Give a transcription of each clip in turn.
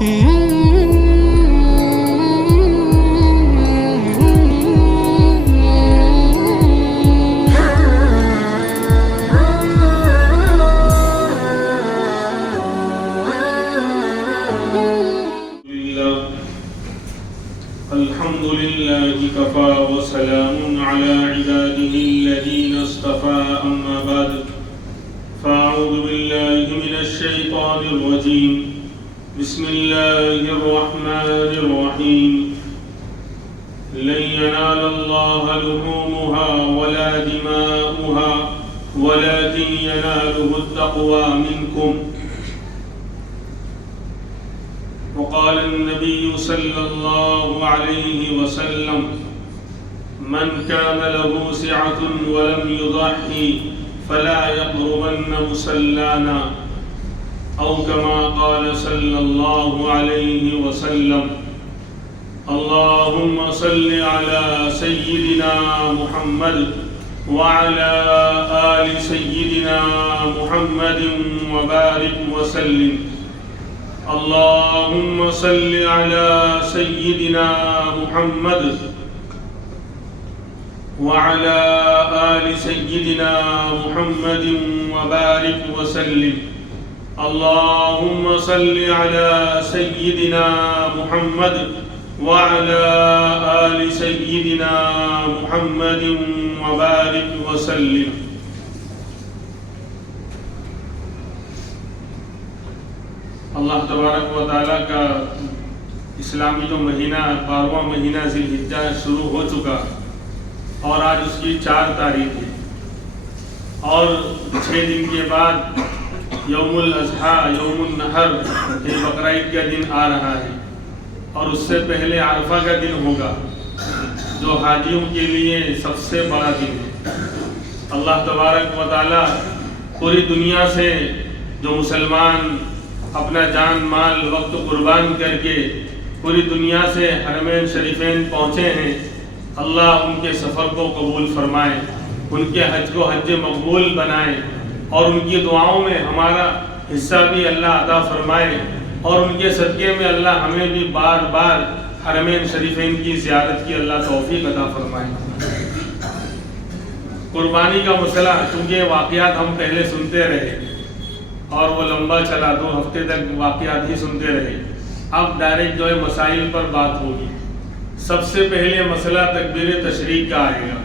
الحمد لله كفى وسلام على عباده الذين اصطفى أما بعد فأعوذ بالله من الشيطان الرجيم بسم الله الرحمن الرحيم لن ينال الله لحومها ولا دماؤها ولكن يناله التقوى منكم وقال النبي صلى الله عليه وسلم من كان له سعة ولم يضحي فلا يقربن مصلانا أو كما قال صلى الله عليه وسلم اللهم صل على سيدنا محمد وعلى آل سيدنا محمد وبارك وسلم اللهم صل على سيدنا محمد وعلى آل سيدنا محمد وبارك وسلم اللهم صل على سيدنا محمد وعلى آل سيدنا محمد وبارك وسلم اللہ تبارک و تعالیٰ کا اسلامی جو مہینہ 12واں مہینہ ذی الحجہ شروع ہو چکا اور آج اس کی 4 تاریخ ہے اور 6 دن کے بعد یوم الاضحیٰ یوم النحر بقرہ عید کا دن آ رہا ہے اور اس سے پہلے عرفہ کا دن ہوگا جو حاجیوں کے لیے سب سے بڑا دن ہے۔ اللہ تبارک و تعالیٰ پوری دنیا سے جو مسلمان اپنا جان مال وقت قربان کر کے پوری دنیا سے حرمین شریفین پہنچے ہیں، اللہ ان کے سفر کو قبول فرمائے، ان کے حج کو حج مقبول بنائے اور ان کی دعاؤں میں ہمارا حصہ بھی اللہ عطا فرمائے اور ان کے صدقے میں اللہ ہمیں بھی بار بار حرمین شریفین کی زیارت کی اللہ توفیق عطا فرمائے۔ قربانی کا مسئلہ چونکہ واقعات ہم پہلے سنتے رہے اور وہ لمبا چلا 2 ہفتے تک واقعات ہی سنتے رہے، اب ڈائریکٹ جو ہے مسائل پر بات ہوگی۔ سب سے پہلے مسئلہ تکبیر تشریق کا آئے گا۔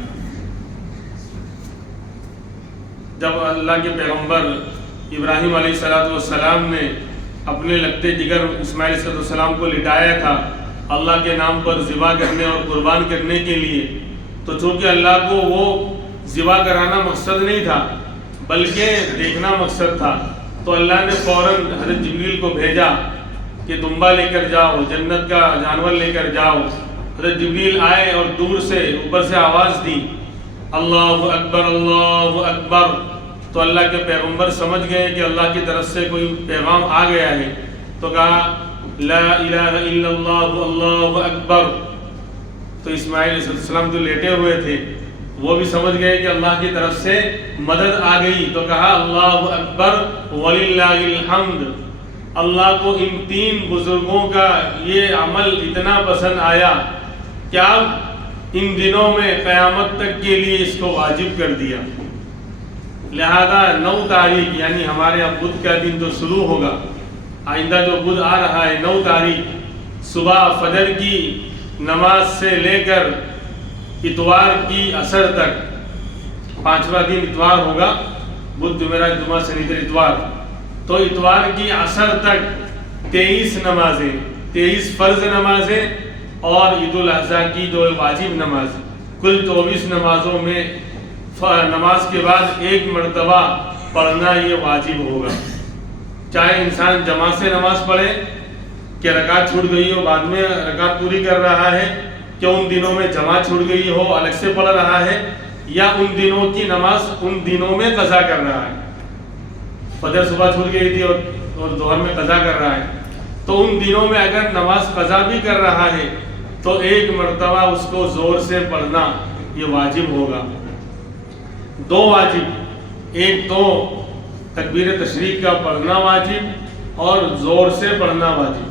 جب اللہ کے پیغمبر ابراہیم علیہ السلام نے اپنے لگتے جگر اسماعیل علیہ السلام کو لٹایا تھا اللہ کے نام پر ذبح کرنے اور قربان کرنے کے لیے، تو چونکہ اللہ کو وہ ذبح کرانا مقصد نہیں تھا بلکہ دیکھنا مقصد تھا، تو اللہ نے فوراً حضرت جبریل کو بھیجا کہ دمبا لے کر جاؤ، جنت کا جانور لے کر جاؤ۔ حضرت جبریل آئے اور دور سے اوپر سے آواز دی اللہ اکبر اللہ اکبر، تو اللہ کے پیغمبر سمجھ گئے کہ اللہ کی طرف سے کوئی پیغام آ گیا ہے، تو کہا لا الہ الا اللہ اللہ اکبر۔ تو اسماعیل علیہ السلام جو لیٹے ہوئے تھے وہ بھی سمجھ گئے کہ اللہ کی طرف سے مدد آ گئی، تو کہا اللہ اکبر وللہ الحمد۔ اللہ کو ان 3 بزرگوں کا یہ عمل اتنا پسند آیا کہ اب ان دنوں میں قیامت تک کے لیے اس کو واجب کر دیا، لہذا 9 تاریخ یعنی ہمارے اب بدھ کا دن جو شروع ہوگا، آئندہ جو بدھ آ رہا ہے 9 تاریخ صبح فجر کی نماز سے لے کر اتوار کی عصر تک، 5واں دن اتوار ہوگا، بدھ جمعرات جمعہ شنی اتوار اتوار، تو اتوار کی عصر تک 23 نمازیں، 23 فرض نمازیں اور عید الاضحیٰ کی جو واجب نماز، کل 24 نمازوں میں نماز کے بعد 1 مرتبہ پڑھنا یہ واجب ہوگا۔ چاہے انسان جماعت سے نماز پڑھے کہ رکعت چھوٹ گئی ہو بعد میں رکعت پوری کر رہا ہے، کہ ان دنوں میں جماعت چھوٹ گئی ہو الگ سے پڑھ رہا ہے، یا ان دنوں کی نماز ان دنوں میں قضا کر رہا ہے، فجر صبح چھوٹ گئی تھی اور ظہر میں قضا کر رہا ہے، تو ان دنوں میں اگر نماز قضا بھی کر رہا ہے تو 1 مرتبہ اس کو زور سے پڑھنا یہ واجب ہوگا۔ 2 واجب، ایک تو تکبیر تشریق کا پڑھنا واجب اور زور سے پڑھنا واجب۔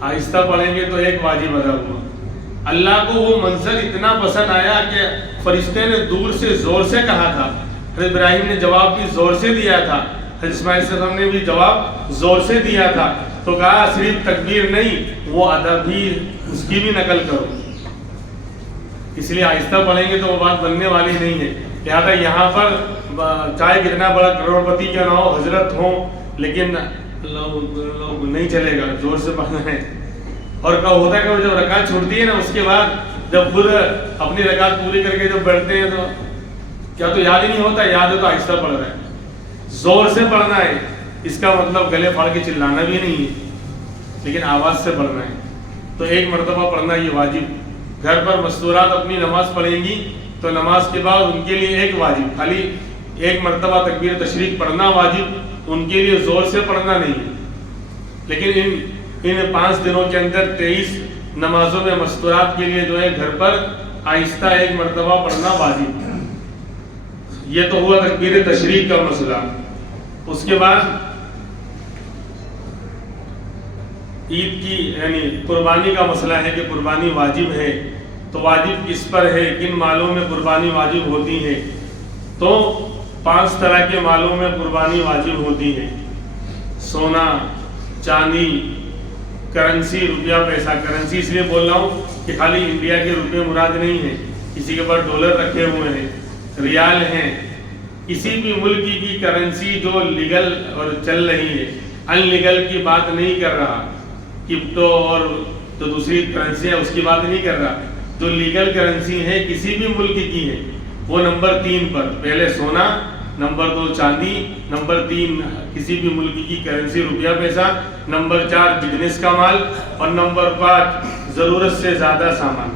آہستہ پڑھیں گے تو ایک واجب ادا ہوا۔ اللہ کو وہ منظر اتنا پسند آیا کہ فرشتے نے دور سے زور سے کہا تھا، حضرت ابراہیم نے جواب بھی زور سے دیا تھا، حضرت اسماعیل علیہ السلام نے بھی جواب زور سے دیا تھا، تو کہا صرف تکبیر نہیں، وہ ادا بھی اس کی بھی نقل کرو۔ اس لیے آہستہ پڑھیں گے تو وہ بات بننے والی نہیں ہے۔ لہٰذا یہاں پر چاہے کتنا بڑا کروڑ پتی کیوں نہ ہو، حضرت ہوں، لیکن لوگ نہیں چلے گا، زور سے پڑھنا ہے۔ اور کیا ہوتا ہے کہ جب رکعت چھوٹتی ہے نا، اس کے بعد جب خود اپنی رکعت پوری کر کے جب بیٹھتے ہیں تو کیا تو یاد ہی نہیں ہوتا، یاد ہے تو آہستہ پڑھ رہا ہے، زور سے پڑھنا ہے۔ اس کا مطلب گلے پھاڑ کے چلانا بھی نہیں ہے، لیکن آواز سے پڑھنا ہے۔ تو ایک مرتبہ پڑھنا یہ واجب۔ گھر پر مستورات اپنی نماز پڑھیں گی تو نماز کے بعد ان کے لیے ایک واجب، خالی ایک مرتبہ تکبیر تشریق پڑھنا واجب، ان کے لیے زور سے پڑھنا نہیں۔ لیکن ان 5 دنوں کے اندر 23 نمازوں میں مستورات کے لیے جو ہے گھر پر آہستہ ایک مرتبہ پڑھنا واجب۔ یہ تو ہوا تکبیر تشریق کا مسئلہ۔ اس کے بعد عید کی یعنی قربانی کا مسئلہ ہے کہ قربانی واجب ہے، تو واجب کس پر ہے، کن مالوں میں قربانی واجب ہوتی ہے؟ تو 5 طرح کے مالوں میں قربانی واجب ہوتی ہے: سونا، چاندی، کرنسی، روپیہ پیسہ۔ کرنسی اس لیے بول رہا ہوں کہ خالی انڈیا کے روپے مراد نہیں ہے، کسی کے پاس ڈالر رکھے ہوئے ہیں، ریال ہیں، کسی بھی ملک کی کرنسی جو لیگل اور چل رہی ہے، ان لیگل کی بات نہیں کر رہا، کرپٹو اور جو دوسری کرنسی ہے اس کی بات نہیں کر رہا، جو لیگل کرنسی ہے کسی بھی ملک کی ہے، وہ نمبر 3 پر، پہلے سونا، نمبر 2 چاندی، نمبر 3 کسی بھی ملک کی کرنسی روپیہ پیسہ، نمبر 4 بزنس کا مال، اور نمبر 5 ضرورت سے زیادہ سامان۔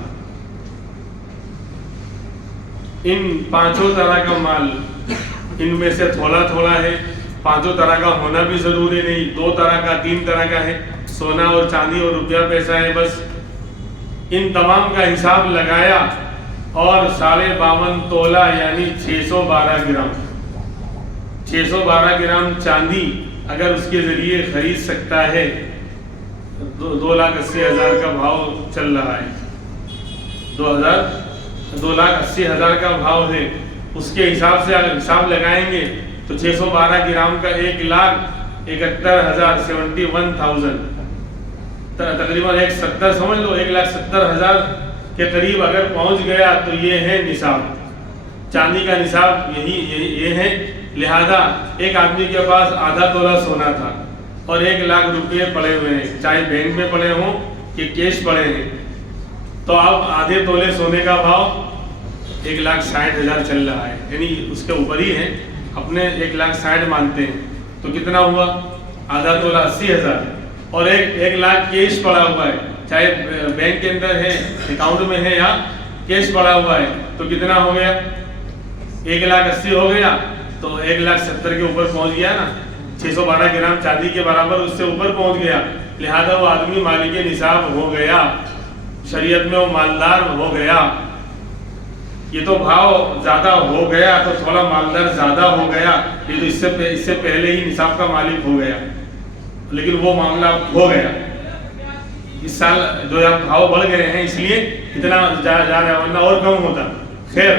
ان 5 طرح کا مال، ان میں سے تھوڑا تھوڑا ہے، 5 طرح کا ہونا بھی ضروری نہیں، 2 طرح کا 3 طرح کا ہے، سونا اور چاندی اور روپیہ پیسہ ہے بس۔ ان تمام کا حساب لگایا اور 52.5 تولہ یعنی 612 گرام 612 گرام چاندی اگر اس کے ذریعے خرید سکتا ہے، 2,80,000 کا بھاؤ چل رہا ہے، 2,80,000 کا بھاؤ ہے، اس کے حساب سے اگر حساب لگائیں گے تو 612 گرام کا 1,71,000 71,000 تقریباً 170 سمجھ لو، 1,70,000 کے قریب اگر پہنچ گیا تو یہ ہے نصاب۔ چاندی کا نصاب یہ ہے۔ لہذا ایک آدمی کے پاس آدھا تولہ سونا تھا اور 1,00,000 روپے پڑے ہوئے ہیں، چاہے بینک میں پڑے ہوں کہ کیش پڑے ہیں، تو اب آدھے تولے سونے کا بھاؤ 1,60,000 چل رہا ہے، یعنی اس کے اوپر ہی ہے، اپنے 1,60,000 مانتے ہیں، تو کتنا ہوا؟ آدھا تولہ 80,000، اور 1,00,000 کیش پڑا ہوا ہے، چاہے بینک کے اندر ہے، اکاؤنٹ میں ہے یا کیش پڑا ہوا ہے، تو کتنا ہو گیا؟ 1,80,000 ہو گیا، تو 1,70,000 کے اوپر پہنچ گیا نا، 612 گرام چاندی کے برابر اس سے اوپر پہنچ گیا، لہذا وہ آدمی مالک نصاب ہو گیا، شریعت میں وہ مالدار ہو گیا۔ یہ تو بھاؤ زیادہ ہو گیا تو تھوڑا مالدار زیادہ ہو گیا، یہ تو اس سے پہلے ہی نصاب کا مالک ہو گیا، لیکن وہ معاملہ ہو گیا۔ اس سال 2,000 بھاؤ بڑھ گئے ہیں اس لیے اتنا جا رہا ہے، ورنہ اور کم ہوتا۔ خیر،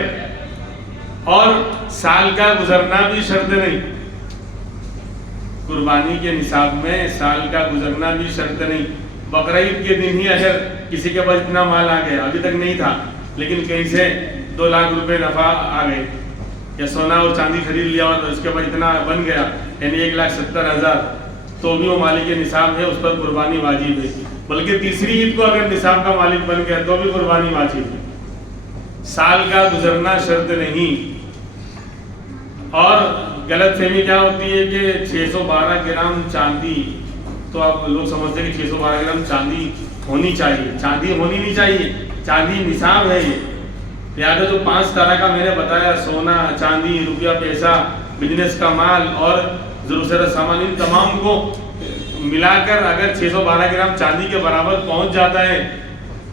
اور سال کا گزرنا بھی شرط نہیں، قربانی کے نصاب میں سال کا گزرنا بھی شرط نہیں۔ بقرعید کے دن ہی اگر کسی کے پاس اتنا مال آ گیا، ابھی تک نہیں تھا لیکن کہیں سے 2,00,000 روپے نفع آ گئے، یا سونا اور چاندی خرید لیا اور اس کے بعد اتنا بن گیا یعنی 1,70,000، تو بھی وہ مالک نصاب ہے، اس پر قربانی واجب ہے۔ بلکہ تیسری عید کو اگر نصاب کا مالک بن گیا تو بھی قربانی واجب ہے، سال کا گزرنا شرط نہیں۔ اور غلط فہمی کیا ہوتی ہے کہ 612 گرام چاندی، تو آپ لوگ سمجھتے ہیں کہ 612 گرام چاندی ہونی چاہیے، چاندی ہونی نہیں چاہیے، چاندی نصاب ہے یہ۔ لہٰذا جو 5 طرح کا میں نے بتایا، سونا، چاندی، روپیہ پیسہ، بزنس کا مال اور ضرورت سامان، ان تمام کو ملا کر اگر 612 گرام چاندی کے برابر پہنچ جاتا ہے،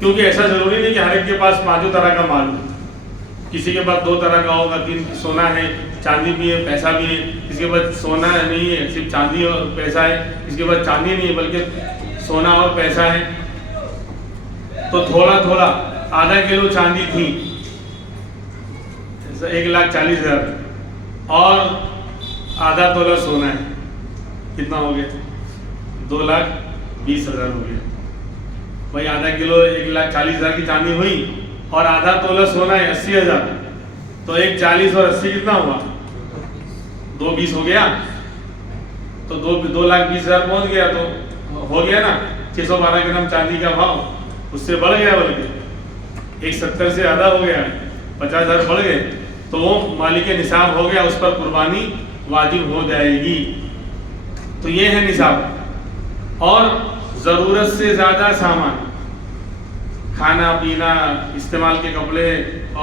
کیونکہ ایسا ضروری نہیں کہ ہر ایک کے پاس 5 طرح کا مال ہو، کسی کے پاس 2 طرح کا ہوگا، 3 سونا ہے، چاندی بھی ہے، پیسہ بھی ہے، کسی کے پاس سونا نہیں ہے، صرف چاندی اور پیسہ ہے، کسی کے پاس چاندی نہیں ہے بلکہ سونا اور پیسہ ہے، تو تھوڑا تھوڑا آدھا کلو چاندی تھی 1,40,000 اور آدھا تولہ سونا ہے، کتنا ہو گیا؟ 2,20,000 ہو گیا بھائی۔ آدھا کلو 1,40,000 کی چاندی ہوئی اور آدھا تولہ سونا ہے 80,000، تو 1,40 اور 80 کتنا ہوا؟ 2,20 ہو گیا، تو 2,20,000 پہنچ گیا، تو ہو گیا نا 612 گرام چاندی کا بھاؤ، اس سے بڑھ گیا، بلکہ 170 سے زیادہ ہو گیا، 50,000 بڑھ گئے، تو وہ مالک نصاب ہو گیا، اس پر قربانی واجب ہو جائے گی۔ تو یہ ہے نصاب۔ اور ضرورت سے زیادہ سامان، کھانا پینا، استعمال کے کپڑے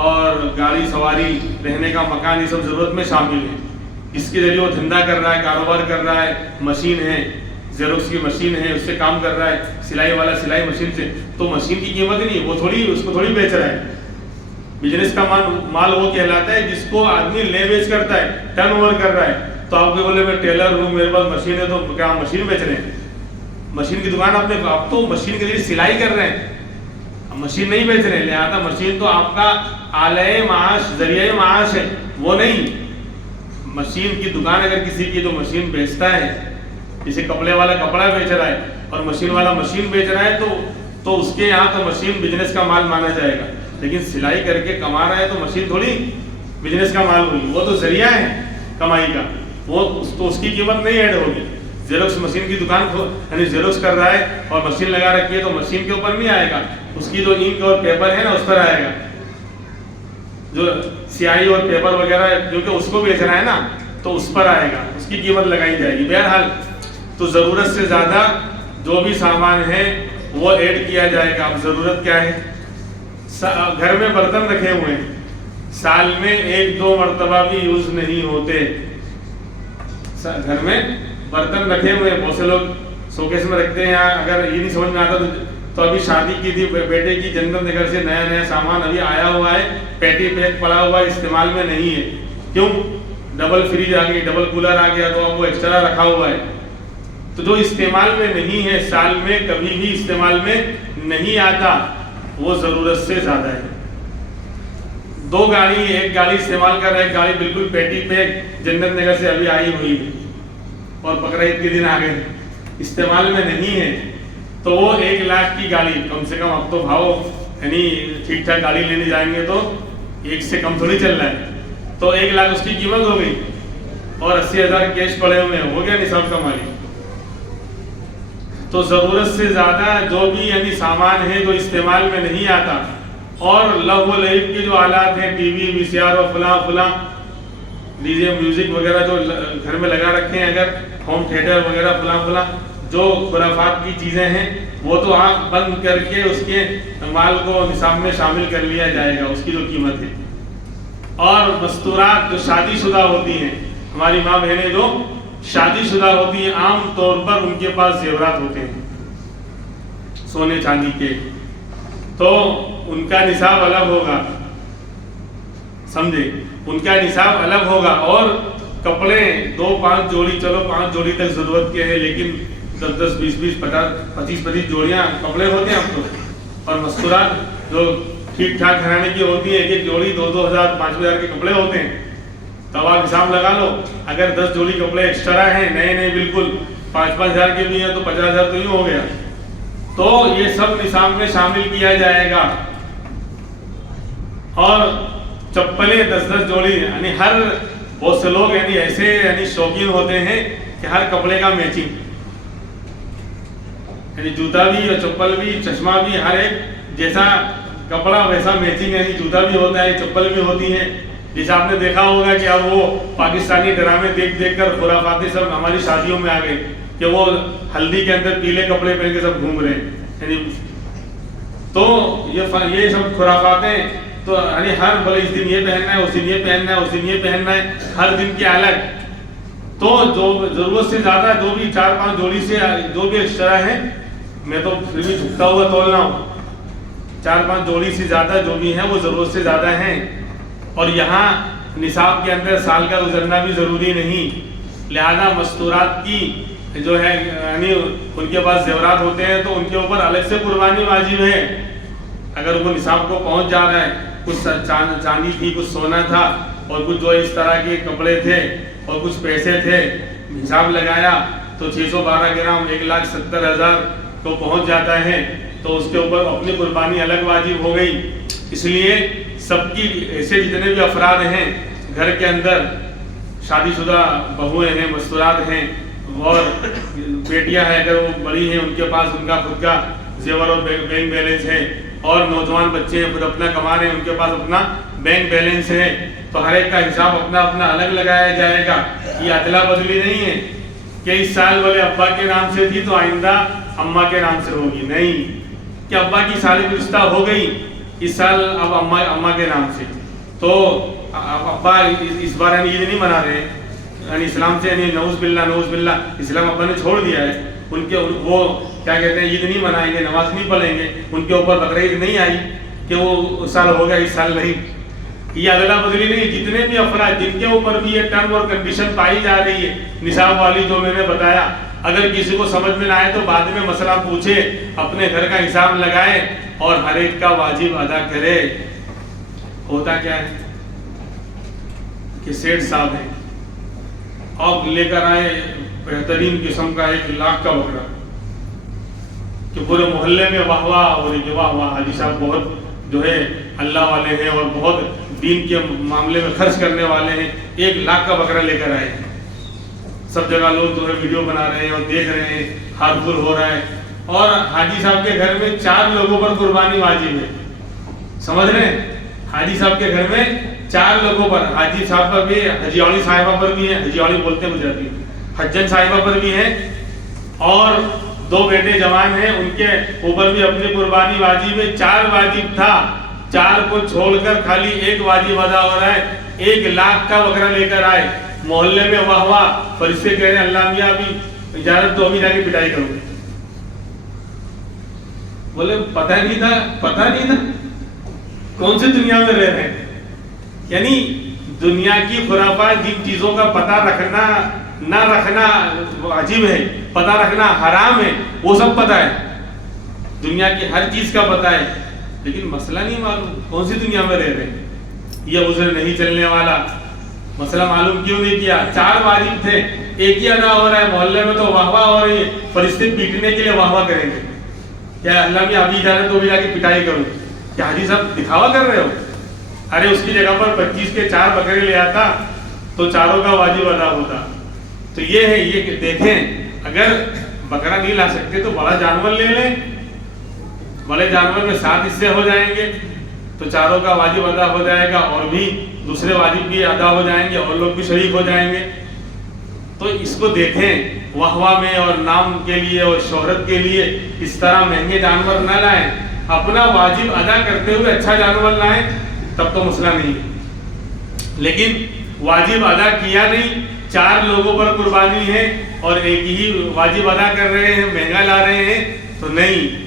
اور گاڑی سواری، رہنے کا مکان، یہ سب ضرورت میں شامل ہے۔ اس کے ذریعے وہ دھندا کر رہا ہے، کاروبار کر رہا ہے، مشین ہے، زیروکس کی مشین ہے، اس سے کام کر رہا ہے، سلائی والا سلائی مشین سے، تو مشین کی قیمت نہیں، وہ تھوڑی اس کو تھوڑی بیچ رہا ہے۔ بزنس کا مال وہ کہلاتا ہے جس کو آدمی لے بیچ کرتا ہے، ٹرن اوور کر رہا ہے۔ تو آپ کے بولے میں ٹیلر ہوں، میرے پاس مشین ہے، تو کیا آپ مشین بیچ رہے ہیں؟ مشین کی دکان آپ تو مشین کے ذریعے سلائی کر رہے ہیں، مشین نہیں بیچ رہے ہیں، لہٰذا مشین تو آپ کا آلۂ معاش، ذریعہ معاش ہے، وہ نہیں۔ مشین کی دکان اگر کسی کی تو مشین بیچتا ہے، جیسے کپڑے والا کپڑا بیچ رہا ہے اور مشین والا مشین بیچ رہا ہے، تو اس کے یہاں تو مشین بزنس کا مال مانا جائے گا، لیکن سلائی کر کے کما رہا ہے تو مشین تھوڑی بزنس کا مال ہوگی، وہ تو ذریعہ ہے کمائی کا، وہ تو اس کی قیمت نہیں ایڈ ہوگی۔ زیروکس مشین کی دکان یعنی زیروکس کر رہا ہے اور مشین لگا رکھی ہے تو مشین کے اوپر نہیں آئے گا، اس کی جو انک اور پیپر ہے نا اس پر آئے گا، جو سیاہی اور پیپر وغیرہ جو کہ اس کو بیچ رہا ہے نا تو اس پر آئے گا، اس کی قیمت لگائی جائے گی۔ بہرحال تو ضرورت سے زیادہ جو بھی سامان ہے وہ ایڈ کیا جائے گا۔ اب ضرورت کیا ہے؟ گھر میں برتن رکھے ہوئے ہیں، سال میں 1-2 مرتبہ بھی یوز نہیں ہوتے، گھر میں برتن رکھے ہوئے ہیں، بہت سے لوگ شوکیس میں رکھتے ہیں، اگر یہ نہیں سمجھ میں آتا تو ابھی شادی کی تھی بیٹے کی، جنت نگر سے نیا سامان ابھی آیا ہوا ہے، پیٹی پیک پڑا ہوا ہے، استعمال میں نہیں ہے، کیوں؟ ڈبل فریج آ گئی، ڈبل کولر آ گیا، تو اب وہ ایکسٹرا رکھا ہوا ہے، تو جو استعمال میں نہیں ہے، سال میں کبھی بھی استعمال میں نہیں آتا، وہ ضرورت سے زیادہ ہے۔ 2 گاڑی، ایک گاڑی استعمال کر رہا ہے، ایک گاڑی بالکل پیٹی پیک جنت نگر سے ابھی آئی ہوئی ہے اور بقرعید کے دن آ گئے، استعمال میں نہیں ہے، تو وہ 1 لاکھ کی گاڑی، کم سے کم اب تو بھاؤ یعنی ٹھیک ٹھاک گاڑی لینے جائیں گے تو 1 سے کم تھوڑی چل رہا ہے، تو 1 لاکھ اس کی قیمت ہو گئی اور 80,000 کیش پڑے ہوئے ہیں، ہو گیا نصاب کا مالک۔ تو ضرورت سے زیادہ جو بھی یعنی سامان ہے جو استعمال میں نہیں آتا، اور لہو و لعب کے جو آلات ہیں، ٹی وی، وی سی آر اور فلاں ڈی جے میوزک وغیرہ جو گھر میں لگا رکھے ہیں، اگر ہوم تھیٹر وغیرہ فلاں جو خرافات کی چیزیں ہیں، وہ تو آنکھ بند کر کے اس کے مال کو نصاب میں شامل کر لیا جائے گا، اس کی جو قیمت ہے۔ اور مستورات جو شادی شدہ ہوتی ہیں، ہماری ماں بہنیں جو شادی شدہ ہوتی ہیں، عام طور پر ان کے پاس زیورات ہوتے ہیں سونے چاندی کے، تو ان کا نصاب الگ ہوگا، سمجھے، ان کا نصاب الگ ہوگا۔ اور کپڑے 2-5 جوڑی، چلو 5 جوڑی تک ضرورت کے ہے، لیکن 10-10, 20-20, 50-25 جوڑیاں کپڑے ہوتے ہیں اب تو، اور مستورات جو ٹھیک ٹھاک گھرانے کی ہوتی ہے، 1-1 جوڑی 2-2 ہزار 5,000 کے کپڑے ہوتے ہیں، تو آپ حساب لگا لو، اگر 10 جوڑی کپڑے ایکسٹرا ہیں، نئے بالکل 5-5 ہزار کے بھی ہیں، تو 50,000 تو ہی ہو گیا، تو یہ سب نصاب میں شامل کیا جائے گا۔ اور چپلیں 10-10 جوڑی، یعنی ہر بہت سے لوگ یعنی ایسے یعنی شوقین ہوتے ہیں کہ ہر کپڑے کا میچنگ، یعنی جوتا بھی اور چپل بھی، چشمہ بھی، ہر ایک جیسا کپڑا ویسا میچنگ، یعنی جوتا بھی ہوتا ہے، چپل بھی ہوتی ہے۔ جیسے آپ نے دیکھا ہوگا کہ اب وہ پاکستانی ڈرامے دیکھ کر خرافاتی سب ہماری شادیوں میں آ گئے کہ وہ ہلدی کے اندر پیلے کپڑے پہن کے سب گھوم رہے ہیں، یعنی تو یہ سب خرافاتیں، تو یعنی ہر بھلے اس دن یہ پہننا ہے، اس دن یہ پہننا ہے، اس دن یہ پہننا ہے، ہر دن کے الگ، تو جو ضرورت سے زیادہ جو بھی 4-5 جوڑی سے جو بھی ایکسٹرا ہے، میں تو پھر بھی جھکتا ہوا تولنا ہوں، 4-5 جوڑی سے زیادہ جو بھی ہیں وہ ضرورت سے زیادہ ہیں۔ اور یہاں نصاب کے اندر سال کا گزرنا بھی ضروری نہیں، لہذا مستورات کی جو ہے یعنی ان کے پاس زیورات ہوتے ہیں تو ان کے اوپر الگ سے قربانی واجب ہے. اگر وہ نصاب کو پہنچ جا رہا ہے, کچھ چاندی تھی, کچھ سونا تھا, اور کچھ جو اس طرح کے کپڑے تھے اور کچھ پیسے تھے, حساب لگایا تو 612 گرام 1,70,000 کو پہنچ جاتا ہے, تو اس کے اوپر اپنی قربانی الگ واجب ہو گئی. اس لیے سب کی ایسے جتنے بھی افراد ہیں گھر کے اندر, شادی شدہ بہویں ہیں, مستورات ہیں, اور بیٹیاں ہیں اگر وہ بڑی ہیں, ان کے پاس ان کا خود کا زیور اور بینک بیلنس ہے, اور نوجوان بچے ہیں خود اپنا کما رہے ہیں, ان کے پاس اپنا بینک بیلنس ہے, تو ہر ایک کا حساب اپنا اپنا الگ لگایا جائے گا. یہ ادلا بدلی نہیں ہے کہ اس سال والے ابا کے نام سے تھی تو آئندہ اماں کے نام سے ہوگی, نہیں کہ ابا کی سال گزشتہ ہو گئی, اس سال اب اماں کے نام سے, تو ابا اس بار یعنی عید نہیں منا رہے, یعنی اسلام سے یعنی نعوذ باللہ اسلام ابا نے چھوڑ دیا ہے, ان کے وہ کیا کہتے ہیں عید نہیں منائیں گے, نماز نہیں پڑھیں گے, ان کے اوپر بقرعید نہیں آئی کہ وہ سال ہو گیا اس سال نہیں. یہ ادلا بدلی نہیں. جتنے بھی افراد جن کے اوپر بھی یہ ٹرم اور کنڈیشن پائی جا رہی ہے نصاب والی جو میں نے بتایا, اگر کسی کو سمجھ میں نہ آئے تو بعد میں مسئلہ پوچھے, اپنے گھر کا حساب لگائے اور ہر ایک کا واجب ادا کرے. ہوتا کیا ہے کہ سیٹھ صاحب ہیں, آپ لے کر آئے بہترین قسم کا 1,00,000 کا بکرا, کہ پورے محلے میں واہ واہ ہو رہی کہ واہ واہ حاجی صاحب بہت جو ہے اللہ والے ہیں اور بہت دین کے معاملے میں خرچ کرنے والے ہیں, 1,00,000 کا بکرا لے کر آئے. سب جگہ لوگ جو ہے ویڈیو بنا رہے ہیں اور دیکھ رہے ہیں, ہاتھ پھر ہو رہا ہے, اور حاجی صاحب کے گھر میں 4 لوگوں پر قربانی واجب ہے. سمجھ رہے ہیں, حاجی صاحب کے گھر میں 4 لوگوں پر, حاجی صاحب پر بھی, حجی والی صاحبہ پر بھی ہے, حجی والی بولتے ہیں گجراتی, حجن صاحبہ پر بھی ہے, اور 2 بیٹے جوان ہیں ان کے اوپر بھی اپنی قربانی واجب ہے. 4 واجب تھا, 4 کو چھوڑ کر خالی 1 واجب ادا ہو رہا ہے. 1,00,000 کا بکرا لے کر آئے, محلے میں واہ واہ, فرشتے کہہ رہے ہیں اللہ میاں ابھی اجازت تو ابھی جا کے پٹائی کرو. بولے پتہ نہیں تھا کون سی دنیا میں رہ رہے ہیں. یعنی دنیا کی خرافات, جن چیزوں کا پتہ رکھنا نہ رکھنا واجب ہے, پتہ رکھنا حرام ہے, وہ سب پتہ ہے, دنیا کی ہر چیز کا پتہ ہے, لیکن مسئلہ نہیں معلوم کون سی دنیا میں رہ رہے ہیں. یہ عذر نہیں چلنے والا. مسئلہ معلوم کیوں نہیں کیا؟ 4 واجب تھے, ایک ہی ادا ہو رہا ہے, محلے میں تو واہ واہ ہو رہی ہے, فرشتے پیٹنے کے لیے واہ واہ کریں گے. کیا اللہ میں ابھی اجازت تو بھی جا کے پٹائی کروں؟ کیا حاجی صاحب دکھاوا کر رہے ہو؟ ارے اس کی جگہ پر 25 کے 4 بکرے لے آتا تو چاروں کا واجب ادا ہوتا. تو یہ ہے, یہ کہ دیکھیں اگر بکرا نہیں لا سکتے تو بڑا جانور لے لیں, بڑے جانور میں 7 حصے ہو جائیں گے تو چاروں کا واجب ادا ہو جائے گا, اور بھی دوسرے واجب بھی ادا ہو جائیں گے, اور لوگ بھی شریک ہو جائیں گے. تو اس کو دیکھیں, واہ واہ میں اور نام کے لیے اور شہرت کے لیے اس طرح مہنگے جانور نہ لائیں, اپنا واجب ادا کرتے ہوئے اچھا جانور لائیں, تب تو مسئلہ نہیں. لیکن واجب ادا کیا نہیں, 4 لوگوں پر قربانی ہے اور ایک ہی واجب ادا کر رہے ہیں, مہنگا لا رہے ہیں, تو نہیں,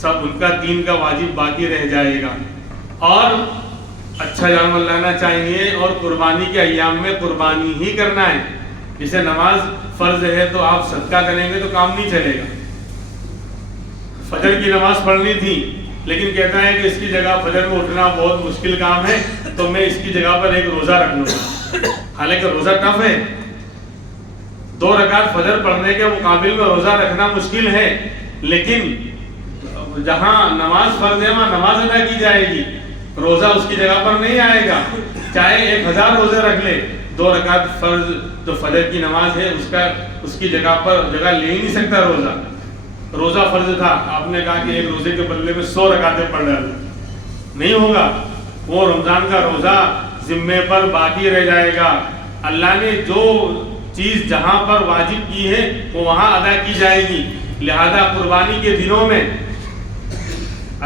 سب ان کا دین کا واجب باقی رہ جائے گا. اور اچھا جانور لانا چاہیے, اور قربانی کے ایام میں قربانی ہی کرنا ہے. جسے نماز فرض ہے تو آپ صدقہ کریں گے تو کام نہیں چلے گا. فجر کی نماز پڑھنی تھی لیکن کہتا ہے کہ اس کی جگہ فجر میں اٹھنا بہت مشکل کام ہے, تو میں اس کی جگہ پر ایک روزہ رکھ لوں گا. حالانکہ روزہ ٹف ہے, 2 رکعت فجر پڑھنے کے مقابل میں روزہ رکھنا مشکل ہے, لیکن جہاں نماز فرض ہے وہاں نماز ادا کی جائے گی, روزہ اس کی جگہ پر نہیں آئے گا. چاہے 1000 روزے رکھ لے, 2 رکعت فرض جو فجر کی نماز ہے اس کی جگہ پر جگہ لے ہی نہیں سکتا. روزہ فرض تھا, آپ نے کہا کہ ایک روزے کے بدلے میں 100 رکعتیں پڑھ ڈالیں, نہیں ہوگا. وہ رمضان کا روزہ ذمے پر باقی رہ جائے گا. اللہ نے جو چیز جہاں پر واجب کی ہے وہ وہاں ادا کی جائے گی. لہذا قربانی کے دنوں میں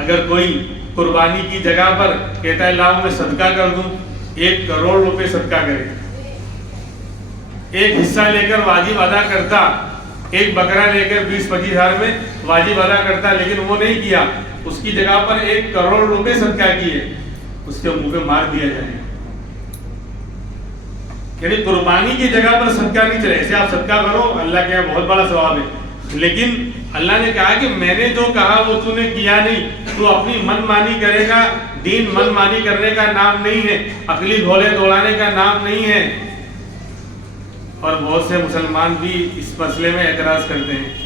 اگر کوئی قربانی کی جگہ پر کہتا ہے لاؤ میں صدقہ کر دوں, 1 کروڑ روپے صدقہ کرے, ایک حصہ لے کر واجب ادا کرتا, ایک بکرا لے کر 20-25 ہزار میں واجب ادا کرتا, لیکن وہ نہیں کیا, اس کی جگہ پر 1 کروڑ روپے صدقہ کیے, اس کے منہ پہ مار دیا جائے. یعنی قربانی کی جگہ پر صدقہ نہیں چلے. ایسے آپ صدقہ کرو اللہ کے یہاں بہت بڑا ثواب ہے، لیکن اللہ نے کہا کہ میں نے جو کہا وہ تو نے کیا نہیں، تو اپنی من مانی کرے گا. دین من مانی کرنے کا نام نہیں ہے، عقلی گھوڑے دوڑانے کا نام نہیں ہے. اور بہت سے مسلمان بھی اس مسئلے میں اعتراض کرتے ہیں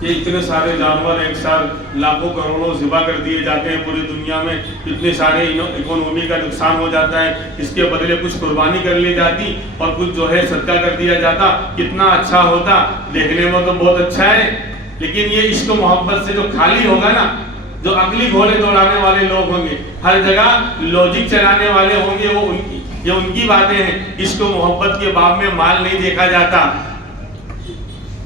کہ اتنے سارے جانور ایک ساتھ لاکھوں کروڑوں ذبح کر دیے جاتے ہیں پوری دنیا میں، اتنے سارے اکانومی کا نقصان ہو جاتا ہے، اس کے بدلے کچھ قربانی کر لی جاتی اور کچھ جو ہے صدقہ کر دیا جاتا، کتنا اچھا ہوتا. دیکھنے میں تو بہت اچھا ہے، لیکن یہ عشق و محبت سے جو خالی ہوگا نا، جو عقلی گھوڑے دوڑانے والے لوگ ہوں گے، ہر جگہ لاجک چلانے والے ہوں گے، وہ یہ ان کی باتیں ہیں. عشق و محبت کے باب میں مال نہیں دیکھا جاتا.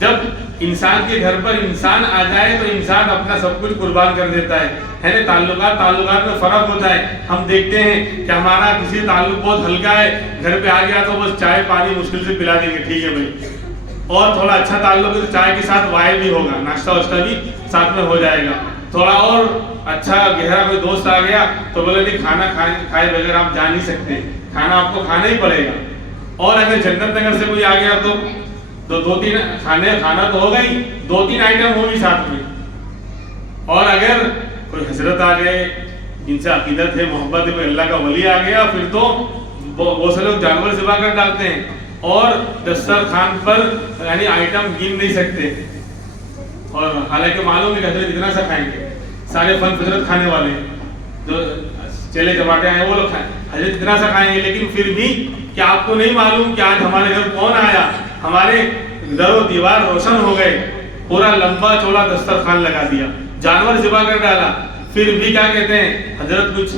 جب انسان کے گھر پر انسان آ جائے تو انسان اپنا سب کچھ قربان کر دیتا ہے نا. تعلقات میں فرق ہوتا ہے. ہم دیکھتے ہیں کہ ہمارا کسی تعلق بہت ہلکا ہے، گھر پہ آ گیا تو بس چائے پانی مشکل سے پلا دیں گے، ٹھیک ہے بھائی. اور تھوڑا اچھا تعلق ہے تو چائے کے ساتھ وائے بھی ہوگا، ناشتہ واشتہ بھی ساتھ میں ہو جائے گا. تھوڑا اور اچھا گہرا کوئی دوست آ گیا تو بولے نہیں، کھانا کھائے بغیر آپ جا نہیں سکتے، کھانا آپ کو کھانا ہی پڑے گا. اور اگر جنت نگر سے کوئی آ گیا تو دو تین کھانا تو ہوگا ہی، 2-3 آئٹم ہوگی ساتھ میں. اور اگر کوئی حضرت آ گئے جن سے عقیدت ہے، محبت ہے، کوئی اللہ کا ولی آ گیا، پھر تو بہت سے لوگ جانور ذبح کر ڈالتے ہیں اور دسترخوان پر یعنی آئٹم گن نہیں سکتے. اور حالانکہ معلوم ہے کہ حضرت اتنا سا کھائیں گے، سارے فن فطرت کھانے والے جو چلے چماٹے ہیں وہ لوگ کھائیں، حضرت اتنا سا کھائیں گے. لیکن پھر بھی کیا آپ کو نہیں معلوم کہ آج ہمارے گھر کون آیا؟ ہمارے در و دیوار روشن ہو گئے، پورا لمبا چوڑا دسترخوان لگا دیا، جانور ذبح کر ڈالا. پھر بھی کیا کہتے ہیں؟ حضرت کچھ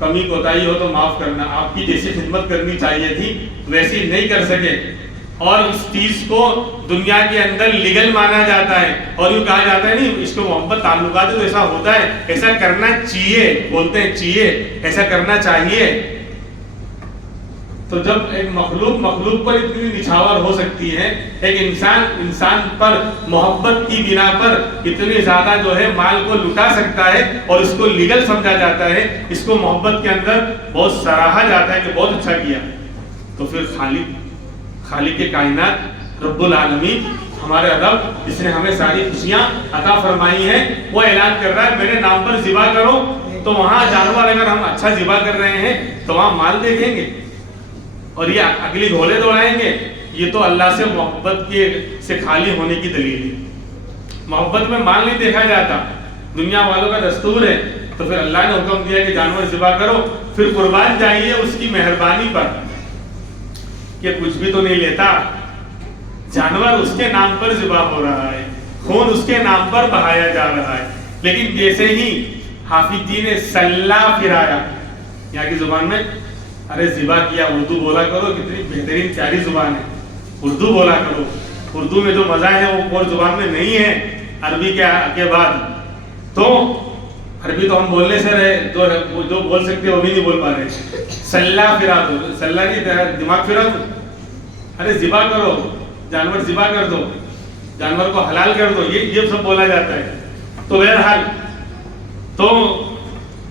کمی کوتاہی ہو تو معاف کرنا، آپ کی جیسی خدمت کرنی چاہیے تھی ویسی نہیں کر سکے. اور اس چیز کو دنیا کے اندر لیگل مانا جاتا ہے اور یوں کہا جاتا ہے نہیں اس کو محبت تعلقات تو ایسا ہوتا ہے، ایسا کرنا چاہیے، بولتے ہیں چاہیے، ایسا کرنا چاہیے. تو جب ایک مخلوق پر اتنی نچھاور ہو سکتی ہے، ایک انسان پر محبت کی بنا پر اتنی زیادہ جو ہے مال کو لٹا سکتا ہے اور اس کو لیگل سمجھا جاتا ہے، اس کو محبت کے اندر بہت سراہا جاتا ہے کہ بہت اچھا کیا. تو پھر خالق کے کائنات رب العالمین، ہمارے رب جس نے ہمیں ساری خوشیاں عطا فرمائی ہیں، وہ اعلان کر رہا ہے میرے نام پر ذبح کرو. تو وہاں جانور اگر ہم اچھا ذبح کر رہے ہیں تو وہاں مال دیکھیں گے اور یہ اگلی گھوڑے دوڑائیں گے. یہ تو اللہ سے محبت سے خالی ہونے کی دلیل ہے. محبت میں مال نہیں دیکھا جاتا، دنیا والوں کا دستور ہے. تو پھر اللہ نے حکم دیا کہ جانور ذبح کرو، پھر قربان جائیے اس کی مہربانی پر کہ کچھ بھی تو نہیں لیتا، جانور اس کے نام پر ذبح ہو رہا ہے، خون اس کے نام پر بہایا جا رہا ہے. لیکن جیسے ہی حافظ جی نے سلہ پھرایا، یہاں کی زبان میں ارے ذبح کیا، اردو بولا کرو، کتنی بہترین پیاری زبان ہے، اردو بولا کرو. اردو میں جو مزہ ہے وہ اور زبان میں نہیں ہے عربی کے بعد. تو عربی تو ہم بولنے سے رہے، جو بول سکتے وہ بھی نہیں بول پا رہے. سلہ پھرا دو، سلہ نہیں دماغ پھرا دو، ارے ذبح کرو، جانور ذبح کر دو، جانور کو حلال کر دو، یہ سب بولا جاتا ہے. تو بہرحال تو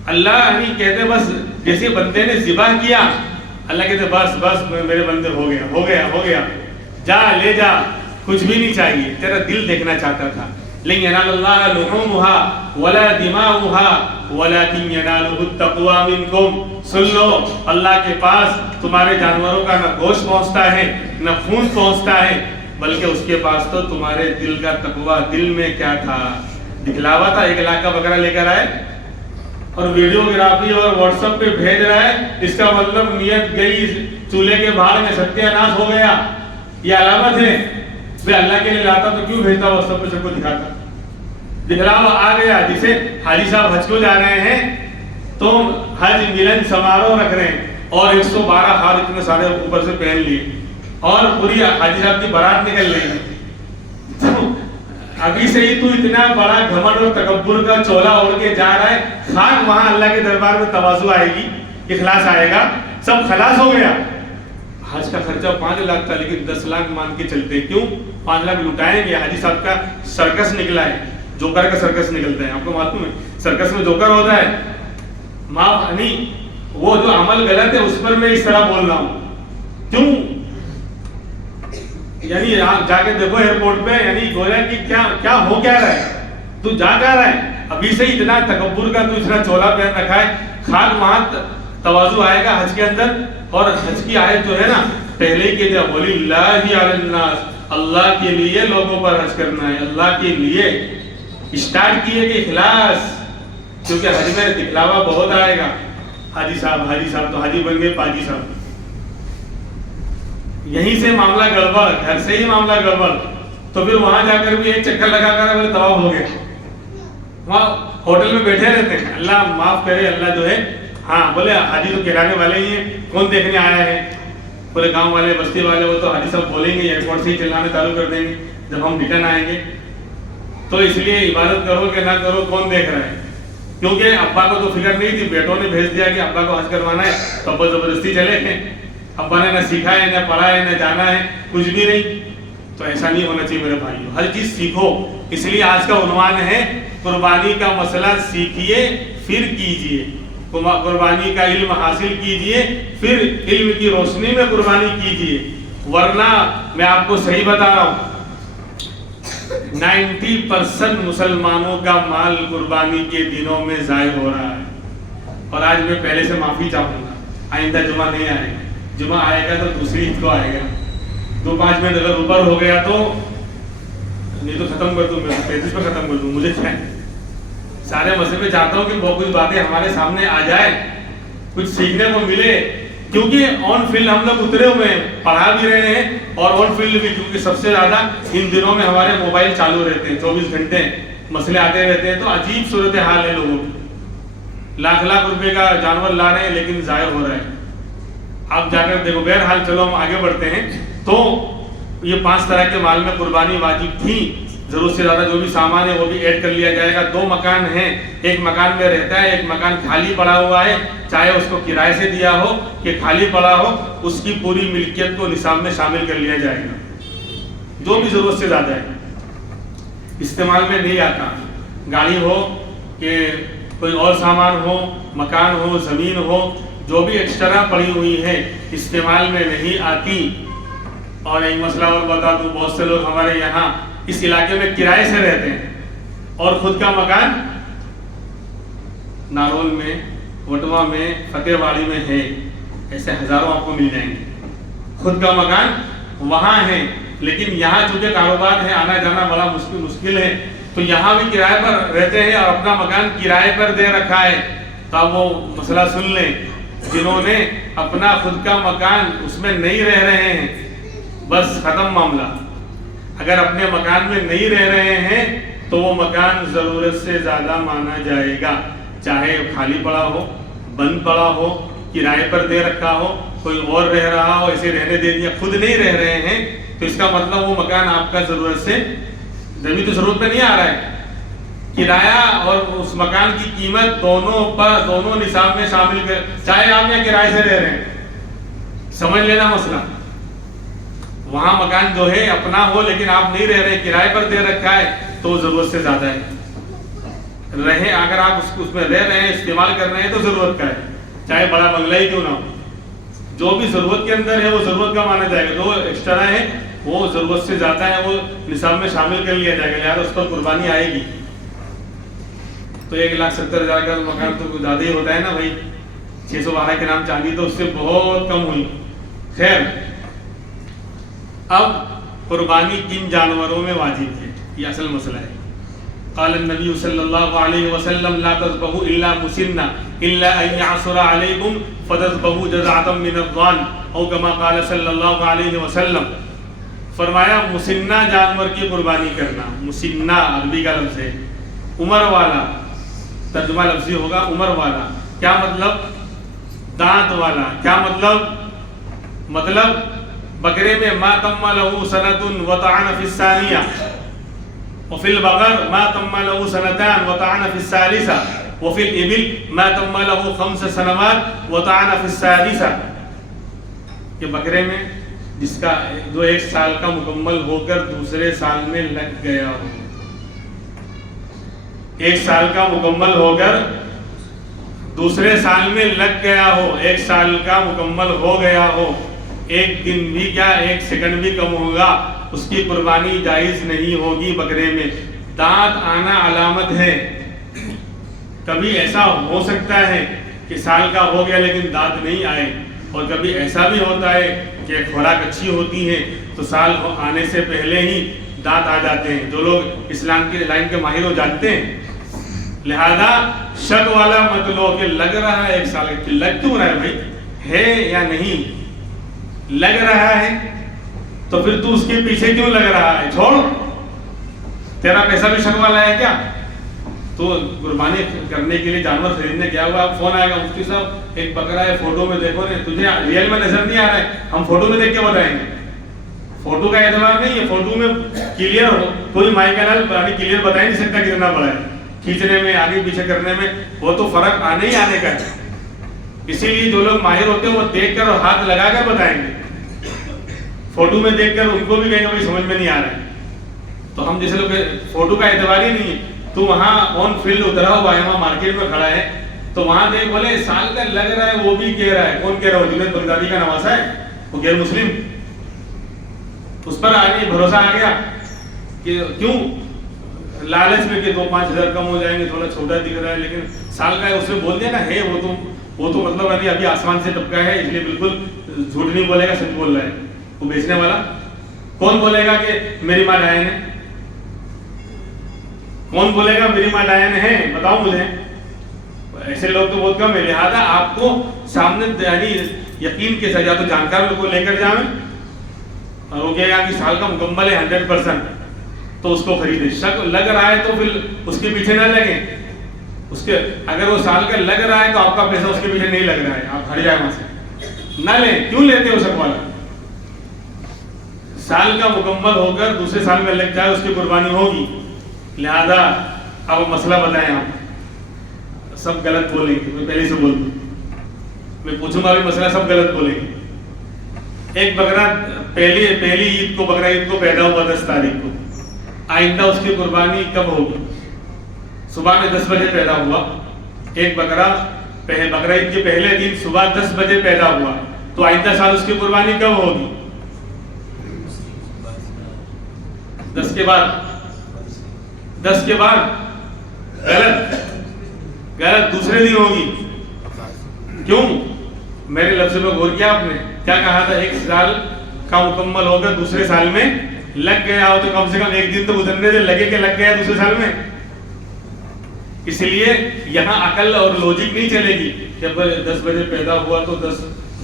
اللہ نہیں کہتے بس جیسے بندے نے ذبح کیا، اللہ کہتے بس میرے بندے ہو گیا، جا لے جا، کچھ بھی نہیں چاہیے، تیرا دل دیکھنا چاہتا تھا. لن ينال الله لحومها ولا دماؤها ولكن يناله التقوى منكم. سن لو، اللہ کے پاس تمہارے جانوروں کا نہ گوشت پہنچتا ہے نہ خون پہنچتا ہے، بلکہ اس کے پاس تو تمہارے دل کا تقوی. دل میں کیا تھا؟ دکھلاوا تھا. 1 لاکھ کا بکرا لے کر آئے اور ویڈیوگرافی اور واٹس ایپ پہ بھیج رہا ہے، اس کا مطلب نیت گئی چولہے کے بھاڑ میں، ستیہ ناش ہو گیا. یہ علامت ہے. میں اللہ کے لیے لاتا تو کیوں بھیجتا واٹس ایپ پہ سب کو دکھاتا؟ دکھلاوا آ گیا. جسے حاجی صاحب حج کو جا رہے ہیں تو حج ملن سماروہ رکھ رہے ہیں اور 112 ہار اتنے سارے اوپر سے پہن لیے اور پوری حاجی صاحب کی بارات نکل رہی ہے. ابھی سے ہی تو اتنا بڑا گھمنڈ اور تکبر کا چولا اوڑھ کے جا رہا ہے. خاک وہاں اللہ کے دربار میں تواضع آئے گی، اخلاص آئے گا، سب خلاص ہو گیا. حج کا خرچہ 5 لاکھ تھا لیکن 10 لاکھ مان کے چلتے. کیوں 5 لاکھ لٹائیں گے؟ حاجی صاحب کا سرکس نکلا ہے، جوکر کا سرکس نکلتا ہے. آپ کو معلوم ہے سرکس میں جوکر ہوتا ہے. معاف نہیں، وہ جو عمل غلط ہے اس پر میں اس طرح بول رہا ہوں. کیوں؟ یعنی آپ جا کے دیکھو ایئرپورٹ پہ، یعنی گویا کہ کیا ہو کیا رہا ہے، تو جا کیا رہا ہے؟ ابھی سے اتنا تکبر کا تو اتنا چولا پہن رکھا ہے، خاک وہاں تواضع آئے گا حج کے اندر. اور حج کی آیت جو ہے نا پہلے ہی کہتے ہیں وَلِلَّهِ عَلَى النَّاسِ، اللہ کے لیے لوگوں پر حج کرنا ہے، اللہ کے لیے. اسٹارٹ کیے کہ اخلاص، کیونکہ حج میں دکھلاوا بہت آئے گا. حاجی صاحب تو حاجی بن گئے پاجی صاحب. یہیں سے معاملہ گڑبڑ، گھر سے ہی معاملہ گڑبڑ. تو پھر وہاں جا کر بھی ایک چکر لگا کر بولے طواف ہو گیا. وہاں ہوٹل میں بیٹھے رہتے ہیں، اللہ معاف کرے، اللہ جو ہے ہاں بولے حاجی تو کہلانے والے ہی ہیں، کون دیکھنے آیا ہے؟ پورے گاؤں والے بستی والے وہ تو حاجی صاحب بولیں گے، ایئرپورٹ سے ہی چلانے چالو کر دیں گے جب ہم ریٹرن آئیں گے. تو اس لیے عبادت کرو کہ نہ کرو کون دیکھ رہا ہے؟ کیونکہ ابا کو تو فکر نہیں تھی، بیٹوں نے بھیج دیا کہ ابا کو حج کروانا ہے تو ابا زبردستی چلے گئے. ابا نے نہ سیکھا ہے، نہ پڑھا ہے، نہ جانا ہے، کچھ بھی نہیں. تو ایسا نہیں ہونا چاہیے میرے بھائیو، ہر چیز سیکھو. اس لیے آج کا عنوان ہے قربانی کا مسئلہ سیکھیے پھر کیجئے. قربانی کا علم حاصل کیجئے پھر علم کی روشنی میں قربانی کیجئے. ورنہ میں آپ کو صحیح بتا رہا ہوں 90% مسلمانوں کا مال قربانی کے دنوں میں ضائع ہو رہا ہے. اور آج میں پہلے سے معافی چاہوں گا، آئندہ جمعہ نہیں آئے گا. جمعہ آئے گا تو دوسری عید کو آئے گا. 2-5 منٹ اگر اوپر ہو گیا تو نہیں تو ختم کر دوں، میں 35 پہ ختم کر دوں. مجھے کیا ہے، سارے مسئلے میں چاہتا ہوں کہ بہت کچھ باتیں ہمارے سامنے آ جائے، کچھ سیکھنے کو ملے. کیونکہ آن فیلڈ ہم لوگ اترے ہوئے ہیں، پڑھا بھی رہے ہیں اور آن فیلڈ بھی، کیونکہ سب سے زیادہ ان دنوں میں ہمارے موبائل چالو رہتے ہیں 24 گھنٹے، مسئلے آتے رہتے ہیں. تو عجیب صورتحال ہے لوگوں کی. لاکھ روپے کا جانور لا رہے ہیں لیکن ضائع ہو رہا ہے. آپ جا کر دیکھو. بہرحال چلو ہم آگے بڑھتے ہیں. تو یہ 5 طرح کے مال میں قربانی واجب تھی. ضرورت سے زیادہ جو بھی سامان ہے وہ بھی ایڈ کر لیا جائے گا. 2 مکان ہیں، ایک مکان میں رہتا ہے، ایک مکان خالی پڑا ہوا ہے. چاہے اس کو کرائے سے دیا ہو کہ خالی پڑا ہو، اس کی پوری ملکیت کو نصاب میں شامل کر لیا جائے گا. جو بھی ضرورت سے زیادہ ہے، استعمال میں نہیں آتا، گاڑی ہو کہ کوئی اور سامان ہو، مکان ہو، زمین ہو، جو بھی ایکسٹرا پڑی ہوئی ہے استعمال میں نہیں آتی. اور ایک مسئلہ اور بتا دوں، بہت سے لوگ ہمارے یہاں اس علاقے میں کرائے سے رہتے ہیں اور خود کا مکان نارول میں، وٹوا میں، فتح واڑی میں ہے. ایسے ہزاروں آپ کو مل جائیں گے. خود کا مکان وہاں ہے لیکن یہاں چونکہ کاروبار ہے، آنا جانا بڑا مشکل ہے، تو یہاں بھی کرائے پر رہتے ہیں اور اپنا مکان کرائے پر دے رکھا ہے. تو اب وہ مسئلہ سن لیں، جنہوں نے اپنا خود کا مکان اس میں نہیں رہ رہے ہیں، بس ختم معاملہ. اگر اپنے مکان میں نہیں رہ رہے ہیں تو وہ مکان ضرورت سے زیادہ مانا جائے گا. چاہے خالی پڑا ہو، بند پڑا ہو، کرائے پر دے رکھا ہو، کوئی اور رہ رہا ہو، اسے رہنے دے دیا، خود نہیں رہ رہے ہیں، تو اس کا مطلب وہ مکان آپ کا ضرورت سے، زمین تو ضرورت پہ نہیں آ رہا ہے. کرایہ اور اس مکان کی قیمت دونوں نصاب میں شامل کر، چاہے آپ یا کرائے سے رہ رہے ہیں. سمجھ لینا مسئلہ. وہاں مکان جو ہے اپنا ہو لیکن آپ نہیں رہ رہے، کرائے پر دے رکھا ہے، تو ضرورت سے زیادہ ہے. رہے اگر آپ اس میں رہ رہے ہیں، استعمال کر رہے ہیں، تو ضرورت کا ہے، چاہے بڑا بنگلہ ہی کیوں نہ ہو. جو بھی ضرورت کے اندر ہے وہ ضرورت کا مانا جائے گا. جو ایکسٹرا ہے وہ ضرورت سے زیادہ ہے، وہ نصاب میں شامل کر لیا جائے گا، لہٰذا اس پر قربانی آئے گی. تو 1,70,000 کا مکان تو کچھ زیادہ ہی ہوتا ہے نا بھائی. 612 کے نام چاندی تو اس سے بہت کم ہوئی. خیر، اب قربانی کن جانوروں میں واجب ہے، یہ اصل مسئلہ ہے. قال النبی صلی اللہ علیہ وسلم لا تذبحوا الا مسنہ الا ان يعصر علیکم فتذبحوا جزعۃ من الضان او کما قال صلی اللہ علیہ وسلم. فرمایا مسنہ جانور کی قربانی کرنا. مسنہ عربی کا لفظ ہے، عمر والا، ترجمہ لفظی ہوگا عمر والا. کیا مطلب؟ دانت والا. کیا مطلب بکرے میں ما تم له سنة وطعن في الثانية، وفي البقر ما تم له سنتان وطعن في الثالثة، وفي الإبل ما تم له 5 سنوات وطعن في السادسة. کہ بکرے میں جس کا جو 1 سال کا مکمل ہو کر دوسرے سال میں لگ گیا ہو، 1 سال کا مکمل ہو کر دوسرے سال میں لگ گیا ہو، 1 سال کا مکمل ہو گیا ہو، ایک دن بھی کیا ایک سیکنڈ بھی کم ہوگا اس کی قربانی جائز نہیں ہوگی بکرے میں۔ دانت آنا علامت ہے، کبھی ایسا ہو سکتا ہے کہ سال کا ہو گیا لیکن دانت نہیں آئے، اور کبھی ایسا بھی ہوتا ہے کہ خوراک اچھی ہوتی ہے تو سال آنے سے پہلے ہی دانت آ جاتے ہیں۔ جو لوگ اسلام کے لائن کے ماہر ہو جانتے ہیں، لہذا شک والا مت لو کہ لگ رہا ہے ایک سال کا، لگ کیوں رہا ہے بھائی، ہے یا نہیں؟ لگ رہا ہے تو پھر تو اس کے پیچھے کیوں لگ رہا ہے؟ چھوڑ، تیرا پیسہ بھی شک والا ہے کیا؟ تو قربانی کرنے کے لیے جانور خریدنے گیا ہوا، فون آئے گا مفتی صاحب ایک بکرا ہے فوٹو میں دیکھو نے، تجھے ریئل میں نظر نہیں آ رہا ہے، ہم فوٹو میں دیکھ کے بتائیں گے۔ فوٹو کا اعتبار نہیں ہے، فوٹو میں کلیئر ہو، کوئی مائی کا لال کلیئر بتا ہی نہیں سکتا کتنا بڑا ہے، کھینچنے میں آگے پیچھے کرنے میں وہ تو فرق آنے ہی آنے کا ہے۔ اسی لیے جو لوگ ماہر ہوتے ہیں وہ دیکھ کر اور ہاتھ لگا کر بتائیں گے، فوٹو میں دیکھ کر ان کو بھی کہیں گے سمجھ میں نہیں آ رہا ہے۔ تو ہم جیسے لوگ فوٹو کا اعتبار ہی نہیں ہے، تو وہاں آن فیلڈ اترا ہوا ہے، وہاں مارکیٹ میں کھڑا ہے تو وہاں دیکھ بولے سال کا لگ رہا ہے، وہ بھی کہہ رہا ہے، کون کہہ رہا ہے؟ جنید بغدادی کا نواسا ہے، وہ غیر مسلم، اس پر آگے بھروسہ آ گیا کہ کیوں لالچ میں کہ 2-5 ہزار کم ہو جائیں گے، تھوڑا چھوٹا دکھ رہا ہے لیکن سال کا ہے، اس نے بول دیا نا ہے وہ تو مطلب ابھی آسمان سے ٹپکا ہے، اس لیے بالکل جھوٹ نہیں بولے گا، سچ بول رہا ہے وہ بیچنے والا۔ کون بولے گا کہ میری ماں ڈائن ہے؟ کون بولے گا میری ماں ڈائن ہے؟ بتاؤ مجھے، ایسے لوگ تو بہت کم ہے۔ لہٰذا آپ کو سامنے یعنی یقین کے ساتھ یا تو جانکار لوگ کو لے کر جائیں اور وہ کہے گا کہ سال کا مکمل ہے 100%، تو اس کو خریدیں۔ شک لگ رہا ہے تو پھر اس کے پیچھے نہ لگیں، اس کے اگر وہ سال کا لگ رہا ہے تو آپ کا پیسہ اس کے پیچھے نہیں لگ رہا ہے، آپ ہٹ جائیں وہاں سے، نہ لیں۔ کیوں لیتے ہو شک والا؟ سال کا مکمل ہو کر دوسرے سال میں لگ جائے اس کی قربانی ہوگی۔ لہذا اب مسئلہ بتائیں، آپ سب غلط بولیں گے، میں پہلے سے بول دوں، میں پوچھوں گا بھی مسئلہ سب غلط بولیں گے۔ ایک بکرا پہلی عید کو، بکرا عید کو پیدا ہوا 10 تاریخ کو، آئندہ اس کی قربانی کب ہوگی؟ صبح میں 10 بجے پیدا ہوا ایک بکرا، بکرا عید کے پہلے دن صبح 10 بجے پیدا ہوا، تو آئندہ سال اس کی قربانی کب ہوگی؟ 10 کے بعد، 10 کے بعد غلط، دوسرے دن ہوگی۔ کیوں؟ میرے لفظ پہ غور کیا آپ نے؟ کیا کہا تھا؟ ایک سال کا مکمل ہو کر دوسرے سال میں لگ گیا ہو تو کم سے کم ایک دن تو گزرنے سے لگے کہ لگ گیا دوسرے سال میں۔ اس لیے یہاں عقل اور لوجک نہیں چلے گی کہ 10 بجے پیدا ہوا تو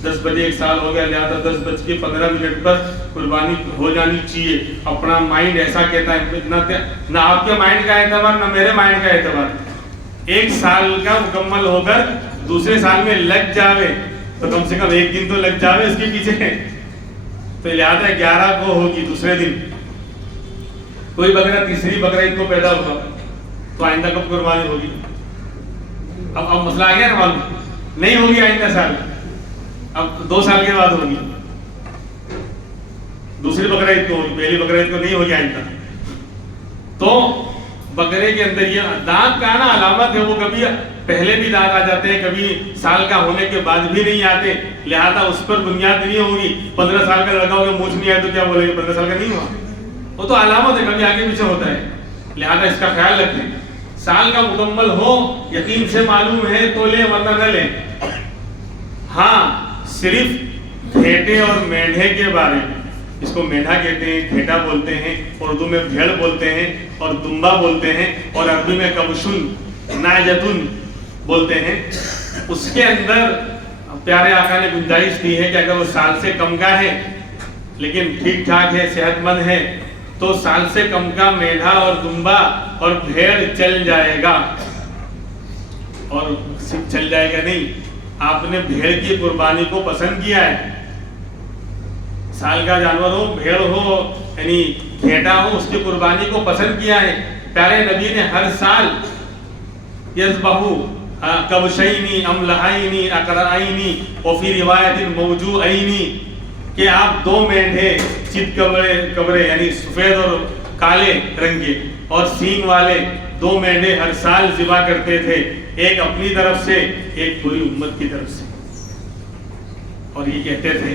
10 بجے ایک سال ہو گیا، لہٰذا 10:15 پر قربانی ہو جانی چاہیے۔ اپنا مائنڈ ایسا کہتا ہے، نہ آپ کے مائنڈ کا اعتبار نہ میرے مائنڈ کا اعتبار۔ ایک سال کا مکمل ہو کر دوسرے سال میں لگ جاوے تو کم سے کم ایک دن تو لگ جاوے اس کے پیچھے، تو لہٰذا 11 کو ہوگی دوسرے دن۔ کوئی بکرا تیسری بکرا عید کو پیدا ہوا تو آئندہ کب قربانی ہوگی؟ اب مسئلہ آ گیا نا معلوم، نہیں ہوگی آئندہ سال، اب 2 سال کے بعد ہوگی دوسری بکرا عید کو ہوگی، پہلی بکرا عید کو نہیں ہوگی آئندہ۔ تو بکرے کے اندر یہ دانت کا آنا علامت ہے، وہ کبھی پہلے بھی دانت آ جاتے ہیں، کبھی سال کا ہونے کے بعد بھی نہیں آتے، لہذا اس پر بنیاد نہیں ہوگی۔ 15 سال کا لڑکا ہوگا مونچھ نہیں آئے تو کیا بولے گا 15 سال کا نہیں ہوا؟ وہ تو علامت ہے، کبھی آگے پیچھے ہوتا ہے، لہذا اس کا خیال رکھیں۔ سال کا مکمل ہو، یقین سے معلوم ہے تو لیں ورنہ نہ لیں۔ ہاں صرف گھیٹے اور میڑھے کے بارے میں، اس کو میڑھا کہتے ہیں، گھیٹا بولتے ہیں، اردو میں بھیڑ بولتے ہیں اور دمبا بولتے ہیں، اور عربی میں کبشن ناجتن بولتے ہیں۔ اس کے اندر پیارے آقا نے گنجائش دی ہے کہ اگر وہ سال سے کم کا ہے لیکن ٹھیک ٹھاک ہے، صحت مند ہے، تو سال سے کم کا میڑھا اور دمبا اور بھیڑ چل جائے گا۔ اور صرف چل جائے گا نہیں، آپ نے بھیڑ کی قربانی کو پسند کیا ہے، سال کا جانور ہو، بھیڑ ہو، یعنی گھیٹا ہو، اس کی قربانی کو پسند کیا ہے۔ پیارے نبی نے ہر سال یذبحو کبشین املحین اقرعین وفی روایت موجوعین، کہ آپ 2 مینڈھے چت کبرے یعنی سفید اور کالے رنگ کے اور سینگ والے 2 مینڈھے ہر سال ذبح کرتے تھے، ایک اپنی طرف سے ایک پوری امت کی طرف سے، اور یہ کہتے تھے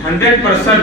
100%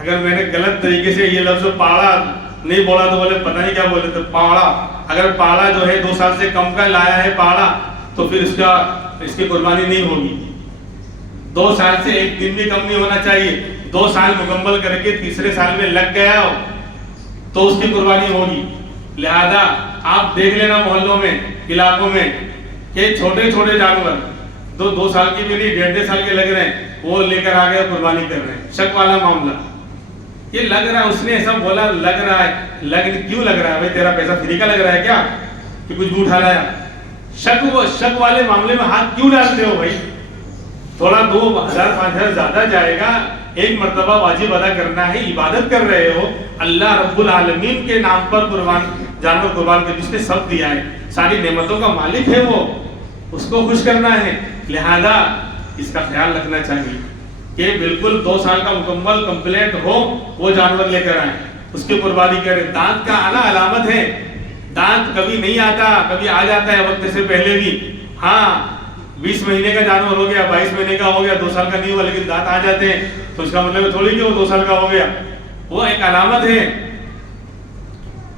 اگر میں نے غلط طریقے سے یہ لفظ پاڑا نہیں بولا تو بولے پتہ نہیں کیا بولے تو پاڑا، اگر پاڑا جو ہے 2 سال سے کم کا لایا ہے پاڑا تو پھر اس کی قربانی نہیں ہوگی. 2 سال سے 1 دن بھی کم نہیں ہونا چاہیے. 2 سال مکمل کر کے تیسرے سال میں لگ گیا ہو تو اس کی قربانی ہوگی. لہذا آپ دیکھ لینا محلوں میں، علاقوں میں کہ چھوٹے چھوٹے جانور 2 سال کی بھی نہیں 1.5 سال کے لگ رہے ہیں، وہ لے کر آ گئے قربانی کر رہے ہیں. شک والا معاملہ، یہ لگ رہا ہے، اس نے ایسا بولا لگ رہا ہے، کیوں لگ رہا ہے بھائی؟ تیرا پیسہ فری کا لگ رہا ہے کیا کہ کچھ بھی اٹھا لایا؟ شک والے معاملے میں ہاتھ کیوں ڈالتے ہو بھائی؟ تھوڑا 2,000 5,000 زیادہ جائے گا، 1 مرتبہ واجب ادا کرنا ہے، عبادت کر رہے ہو اللہ رب العالمین کے نام پر جانور قربان کر، جس نے سب دیا ہے، ساری نعمتوں کا مالک ہے وہ، اس کو خوش کرنا ہے. لہذا اس کا خیال رکھنا چاہیے کہ بالکل 2 سال کا مکمل کمپلیٹ ہو وہ جانور لے کر آئیں، اس کی قربانی کریں. دانت کا آنا علامت ہے، دانت کبھی نہیں آتا، کبھی آ جاتا ہے وقت سے پہلے بھی. ہاں 20 مہینے کا جانور ہو گیا، 22 مہینے کا ہو گیا، 2 سال کا نہیں ہوا لیکن دانت آ جاتے ہیں تو اس کا مطلب تھوڑی کہ وہ 2 سال کا ہو گیا. وہ ایک علامت ہے.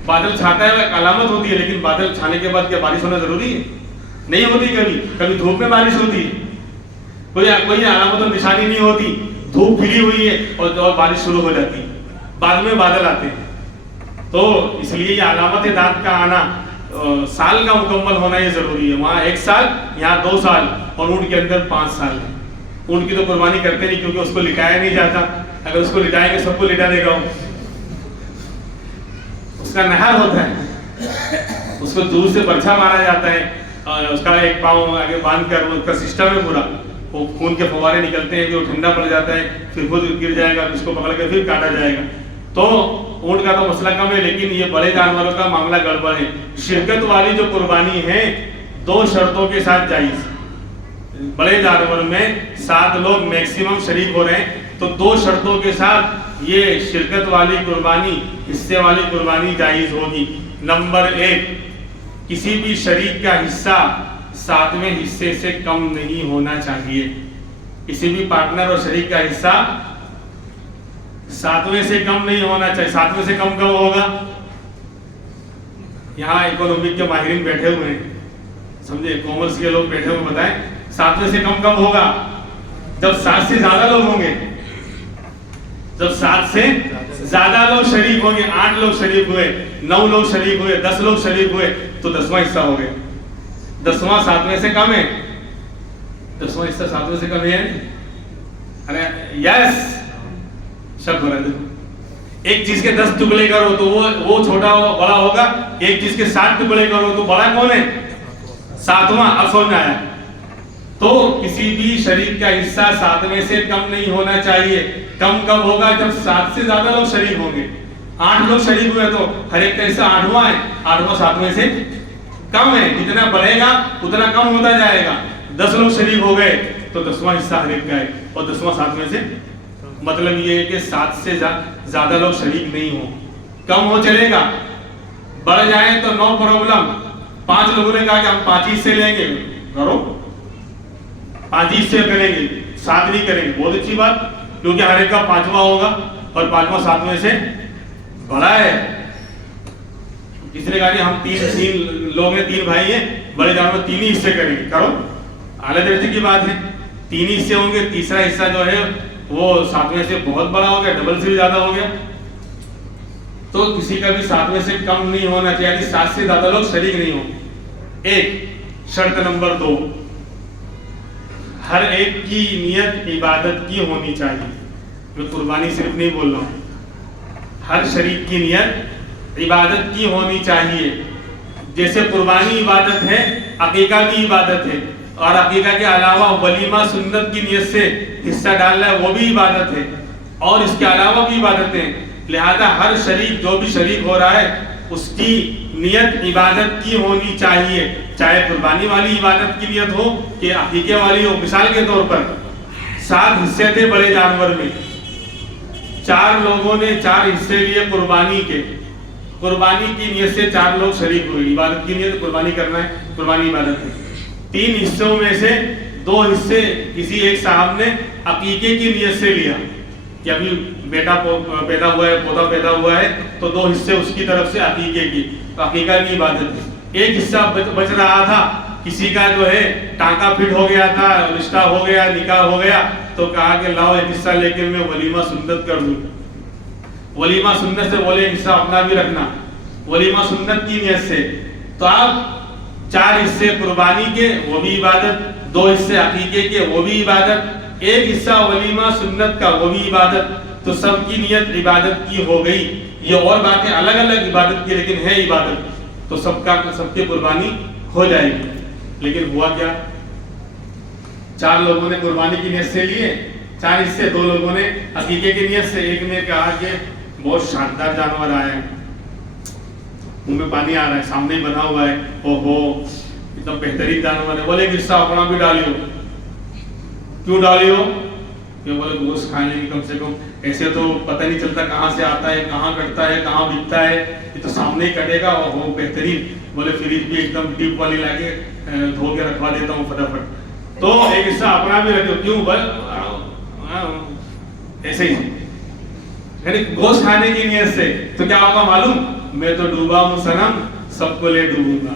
بادل چھاتا ہے وہ ایک علامت ہوتی ہے، لیکن بادل چھانے کے بعد کیا بارش ہونا ضروری ہے؟ نہیں ہوتی. کبھی دھوپ میں بارش ہوتی ہے، کوئی علامت اور نشانی نہیں ہوتی. دھوپ کھلی ہوئی ہے اور بارش شروع ہو جاتی ہے، بعد میں بادل آتے ہیں. تو اس لیے یہ علامت ہے دانت کا آنا. سال کا مکمل ہونا یہ ضروری ہے. وہاں 1 سال، یہاں 2 سال، اور اونٹ کے اندر 5 سال ہے. اونٹ کی تو قربانی کرتے نہیں کیونکہ اس کو لٹایا نہیں جاتا. اگر اس کو لٹائیں گے سب کو لٹا دے گا. اس کا نہر ہوتا ہے، اس کو دور سے برچھا مارا جاتا ہے، اور اس کا ایک پاؤں آگے باندھ کر اس کا سسٹم ہے پورا. وہ خون کے فوارے نکلتے ہیں، جو ٹھنڈا پڑ جاتا ہے، پھر خود گر جائے گا، اس کو پکڑ کے پھر کاٹا جائے گا. تو اونٹ کا تو مسئلہ کم ہے، لیکن یہ بڑے جانوروں کا معاملہ گڑبڑ ہے. شرکت والی جو قربانی ہے 2 شرطوں کے ساتھ جائز. بڑے جانور میں 7 لوگ میکسیمم شریک ہو رہے ہیں تو 2 شرطوں کے ساتھ یہ شرکت والی قربانی، حصے والی قربانی جائز ہوگی. نمبر 1، کسی بھی شریک کا حصہ 7ویں حصے سے کم نہیں ہونا چاہیے. کسی بھی پارٹنر اور شریک کا حصہ 7ویں سے کم نہیں ہونا چاہیے. 7ویں سے کم کب ہوگا؟ یہاں اکنومک کے ماہرین بیٹھے ہوئے ہیں، سمجھے، کامرس کے لوگ بیٹھے ہوئے، بتائیں 7ویں سے کم کب ہوگا؟ جب 7 سے زیادہ لوگ ہوں گے. جب 7 سے زیادہ لوگ شریک ہوں گے، 8 لوگ شریک ہوئے، 9 لوگ شریک ہوئے، 10 لوگ شریک ہوئے تو 10واں حصہ ہو گیا. 10واں 7ویں سے کم ہے، 10واں حصہ 7ویں سے کم ہے. ارے یس، شک ہو رہا ہے. ایک چیز کے 10 ٹکڑے کرو تو وہ چھوٹا بڑا ہوگا. ایک چیز کے 7 ٹکڑے کرو تو بڑا کون ہے؟ 7واں. اب سمجھ آیا. تو کسی بھی شریک کا حصہ 7ویں سے کم نہیں ہونا چاہیے. کم کب ہوگا؟ جب 7 سے زیادہ لوگ شریک ہوں گے. 8 لوگ شریک ہوئے تو ہر ایک کا حصہ 8واں ہے. 8واں 7ویں سے کم ہے. جتنا بڑھے گا اتنا کم ہوتا جائے گا. 10 لوگ شریک ہو گئے تو 10واں حصہ ہر ایک کا ہے، اور 10واں 7ویں سے. مطلب یہ ہے کہ 7 سے زیادہ لوگ شریک نہیں ہوں. کم ہو چلے گا، بڑھ جائیں تو نو پرابلم. 5 لوگوں نے کہا کہ ہم 5 حصے لیں گے، کرو 5 حصے کریں گے، 7 نہیں کریں گے. بہت اچھی بات، کیونکہ ہر ایک کا 5واں ہوگا اور 5واں 7ویں سے بڑا ہے. کسی نے کہا کہ ہم 3 لوگ ہیں، 3 بھائی ہیں، بڑے جانور 3 ہی حصے کریں گے، کرو. اعلیٰ درجے کی بات ہے. 3 ہی حصے ہوں گے، تیسرا حصہ جو ہے وہ 7ویں سے بہت بڑا ہو گیا، ڈبل سے بھی زیادہ ہو گیا. تو کسی کا بھی 7ویں سے کم نہیں ہونا چاہیے، یعنی 7 سے زیادہ لوگ شریک نہیں ہوں. ایک شرط. نمبر 2، ہر ایک کی نیت عبادت کی ہونی چاہیے. میں قربانی صرف نہیں بول رہا ہوں، ہر شریک کی نیت عبادت کی ہونی چاہیے. جیسے قربانی عبادت ہے، عقیقہ بھی عبادت ہے، اور عقیقہ کے علاوہ ولیمہ سنت کی نیت سے حصہ ڈالنا ہے وہ بھی عبادت ہے، اور اس کے علاوہ بھی عبادتیں. لہذا ہر شریک جو بھی شریک ہو رہا ہے اس کی نیت عبادت کی ہونی چاہیے، چاہے قربانی والی عبادت کی نیت ہو کہ عقیقے والی ہو. مثال کے طور پر 7 حصے تھے بڑے جانور میں، 4 لوگوں نے 4 حصے لیے قربانی کے. قربانی کی نیت سے 4 لوگ شریک ہوئے. عبادت کی نیت قربانی کرنا ہے، قربانی عبادت ہے. 3 حصوں میں سے 2 حصے کسی ایک صاحب نے عقیقے کی نیت سے لیا، کہ ابھی بیٹا پیدا ہوا ہے، پوتا پیدا ہوا ہے، تو 2 حصے اس کی طرف سے عقیقے کی، تو عقیقہ کی عبادت ہے۔ ایک حصہ بچ رہا تھا، کسی کا جو ہے ٹانکا فٹ ہو گیا تھا، رشتہ ہو گیا، نکاح ہو گیا، تو کہا کہ لاؤ ایک حصہ لے کے میں ولیمہ سنت کر دوں۔ ولیمہ سنت سے بولے ایک حصہ اپنا بھی رکھنا، ولیمہ سنت کی نیت سے۔ تو آپ 4 حصے قربانی کے، وہ بھی عبادت، 2 حصے عقیقے کے، وہ بھی عبادت، ایک حصہ ولیمہ سنت کا، وہ بھی عبادت، تو سب کی نیت عبادت کی ہو گئی۔ یہ اور باتیں الگ الگ عبادت کی، لیکن ہے عبادت، تو سب کی قربانی ہو جائے گی۔ لیکن ہوا کیا؟ 4 لوگوں نے قربانی کی نیت سے لیے 4 حصے، 2 لوگوں نے عقیقے کی نیت سے۔ ایک نے کہا کہ بہت شاندار جانور آیا ہے، منہ میں پانی آ رہا ہے، سامنے ہی بنا ہوا ہے، اوہو اتنا بہترین جانور ہے، بولے حصہ اپنا بھی ڈالیو۔ کیوں ڈالیو؟ کہ بولے گوشت کھانے کی، کم سے کم ایسے تو پتہ نہیں چلتا کہاں سے آتا ہے، کہاں کٹتا ہے، کہاں بکتا ہے، یہ تو سامنے ہی کٹے گا، اوہو بہترین۔ بولے فریج بھی ایک دم ڈیپ والی لا کے دھو کے رکھوا دیتا ہوں فٹافٹ، تو ایک حصہ اپنا بھی رکھو۔ کیوں؟ ایسے ہی، یعنی گوشت کھانے کی نیت سے۔ تو کیا آپ کو معلوم، میں تو ڈوبا ہوں صنم، سب کو لے ڈوبوں گا۔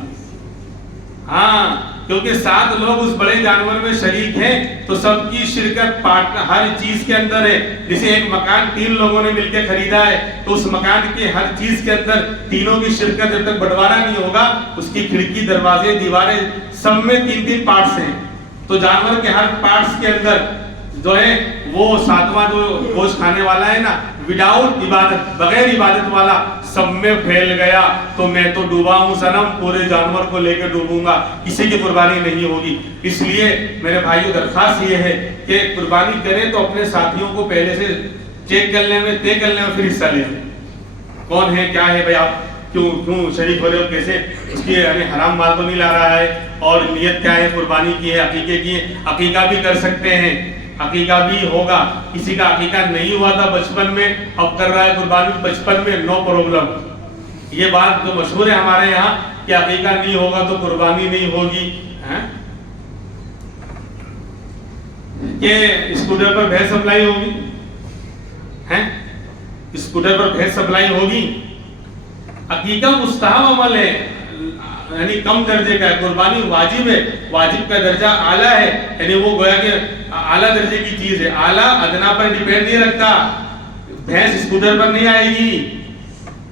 ہاں، کیونکہ 7 لوگ اس بڑے جانور میں شریک ہیں، تو سب کی شرکت پارٹنر ہر چیز کے اندر ہے۔ جیسے ایک مکان 3 لوگوں نے مل کے خریدا ہے، تو اس مکان کے ہر چیز کے اندر تینوں کی شرکت جب تک بٹوارا نہیں ہوگا، اس کی کھڑکی، دروازے، دیواریں، سب میں 3 پارٹس ہیں۔ تو جانور کے ہر پارٹس کے اندر جو ہے وہ 7واں جو گوشت کھانے والا ہے نا، وداؤٹ عبادت، بغیر عبادت والا سب میں پھیل گیا، تو میں تو ڈوبا ہوں صنم، پورے جانور کو لے کے ڈوبوں گا، کسی کی قربانی نہیں ہوگی۔ اس لیے میرے بھائیو درخواست یہ ہے کہ قربانی کریں تو اپنے ساتھیوں کو پہلے سے چیک کر لیں، طے کر لیں، پھر حصہ لیں۔ کون ہے، کیا ہے، بھائی آپ کیوں شریک ہو رہے ہو، کیسے، اس کی یعنی حرام مال تو نہیں لا رہا ہے، اور نیت کیا ہے، قربانی کی ہے، عقیقے کی ہے۔ عقیقہ بھی کر سکتے ہیں، عقیقہ بھی ہوگا۔ کسی کا عقیقہ نہیں ہوا تھا بچپن میں، اب کر رہا ہے قربانی بچپن میں، نو پرابلم۔ یہ بات جو مشہور ہے ہمارے یہاں کہ عقیقہ نہیں ہوگا تو قربانی نہیں ہوگی، کہ اسکوٹر پر بھینس سپلائی ہوگی، اسکوٹر پر بھینس سپلائی ہوگی۔ عقیقہ مستحب عمل ہے، یعنی کم درجے کا ہے، قربانی واجب ہے، واجب کا درجہ اعلیٰ ہے، یعنی وہ گویا کہ اعلیٰ درجے کی چیز ہے، اعلیٰ ادنا پر ڈیپینڈ نہیں رکھتا، بھینس اسکوٹر پر نہیں آئے گی۔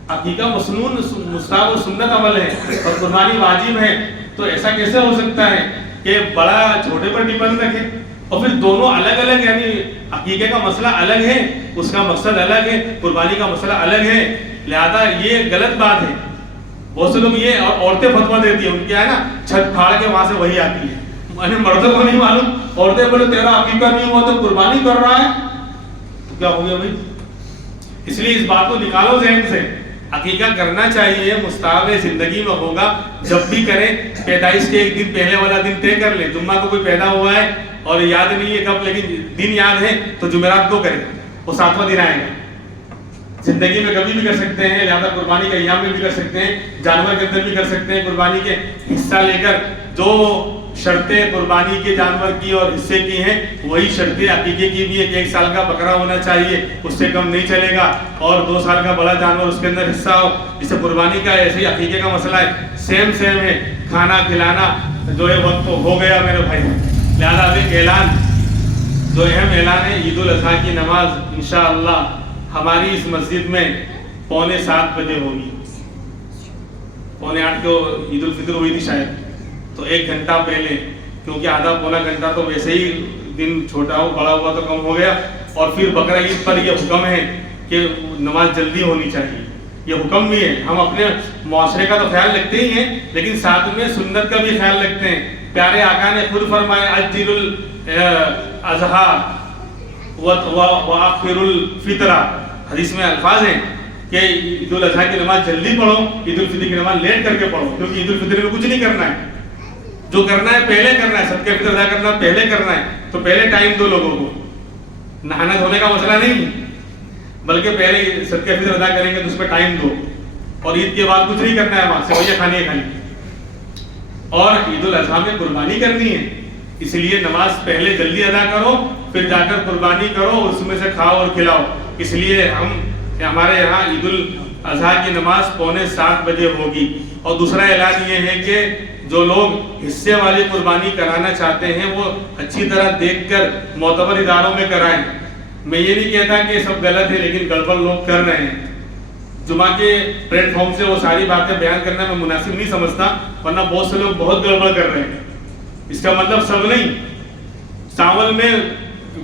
عقیقہ مسنون، مستحب و سنت عمل ہے، اور قربانی واجب ہے، تو ایسا کیسے ہو سکتا ہے کہ بڑا چھوٹے پر ڈیپینڈ رکھے، اور پھر دونوں الگ الگ، یعنی عقیقے کا مسئلہ الگ ہے، اس کا مقصد الگ ہے، قربانی کا مسئلہ الگ ہے، لہذا یہ غلط بات ہے۔ بہت سے لوگ یہ، اور عورتیں فتویٰ دیتی ہیں، ان کیا ہے نا، چھت پھاڑ کے وہاں سے وہی آتی ہے، یعنی مردوں کو نہیں معلوم، عورتیں بولے تیرا عقیقہ نہیں ہوا تو قربانی کر رہا ہے، تو کیا ہو گیا بھائی؟ اس لیے اس بات کو نکالو ذہن سے، عقیقہ کرنا چاہیے، مستحب زندگی میں ہوگا، جب بھی کریں، پیدائش کے 1 دن پہلے والا دن طے کر لیں۔ جمعہ کو کوئی پیدا ہوا ہے اور یاد نہیں ہے کب، لیکن دن یاد ہے، تو جمعرات کو کریں، وہ 7واں دن آئے گا۔ زندگی میں کبھی بھی کر سکتے ہیں، لہذا قربانی کے ایام میں بھی کر سکتے ہیں، جانور کے اندر بھی کر سکتے ہیں، قربانی کے حصہ لے کر جو شرطیں قربانی کے جانور کی اور حصے کی ہیں، وہی شرطیں عقیقے کی بھی ہے کہ 1 سال کا بکرا ہونا چاہیے، اس سے کم نہیں چلے گا، اور 2 سال کا بڑا جانور اس کے اندر حصہ ہو، جسے قربانی کا ایسے ہی عقیقے کا مسئلہ ہے، سیم ہے، کھانا کھلانا جو ہے وقت ہو گیا میرے بھائی۔ لہذا اب ایک اعلان، جو اہم اعلان ہے، عید الاضحیٰ کی نماز انشاءاللہ ہماری اس مسجد میں 7:45 بجے ہوگی، 7:45 کو عید الفطر ہوئی تھی شاید، تو 1 گھنٹہ پہلے، کیونکہ آدھا پونا گھنٹہ تو ویسے ہی دن چھوٹا ہو، بڑا ہوا تو کم ہو گیا، اور پھر بقرہ عید پر یہ حکم ہے کہ نماز جلدی ہونی چاہیے، یہ حکم بھی ہے۔ ہم اپنے معاشرے کا تو خیال رکھتے ہی ہیں، لیکن ساتھ میں سنت کا بھی خیال رکھتے ہیں۔ پیارے آقا نے خود فرمایا عجل الاضحیٰ وآخر الفطرہ، حدیث میں الفاظ ہیں کہ عید الاضحیٰ کی نماز جلدی پڑھو، عید الفطر کی نماز لیٹ کر کے پڑھو، کیونکہ عید الفطر میں کچھ نہیں کرنا ہے، جو کرنا ہے پہلے کرنا ہے، صدقہ فطر ادا کرنا پہلے کرنا ہے، تو پہلے ٹائم دو لوگوں کو، نہانا دھونے کا مسئلہ نہیں، بلکہ پہلے صدقہ فطر ادا کریں گے تو اس پہ ٹائم دو، اور عید کے بعد کچھ نہیں کرنا ہے، وہاں سے وہی کھانی ہے کھانی، اور عید الاضحیٰ میں قربانی کرنی ہے، اس لیے نماز پہلے جلدی ادا کرو، پھر جا کر قربانی کرو، اس میں سے کھاؤ اور کھلاؤ۔ اس لیے ہمارے یہاں عید الاضحیٰ کی نماز 6:45 بجے ہوگی۔ اور دوسرا اعلان یہ ہے کہ جو لوگ حصے والی قربانی کرانا چاہتے ہیں وہ اچھی طرح دیکھ کر معتبر اداروں میں کرائیں۔ میں یہ نہیں کہتا کہ سب غلط ہے، لیکن گڑبڑ لوگ کر رہے ہیں۔ جمعہ کے پلیٹ فارم سے وہ ساری باتیں بیان کرنا میں مناسب نہیں سمجھتا، ورنہ بہت سے لوگ بہت گڑبڑ کر رہے ہیں۔ اس کا مطلب سب نہیں، چاول میں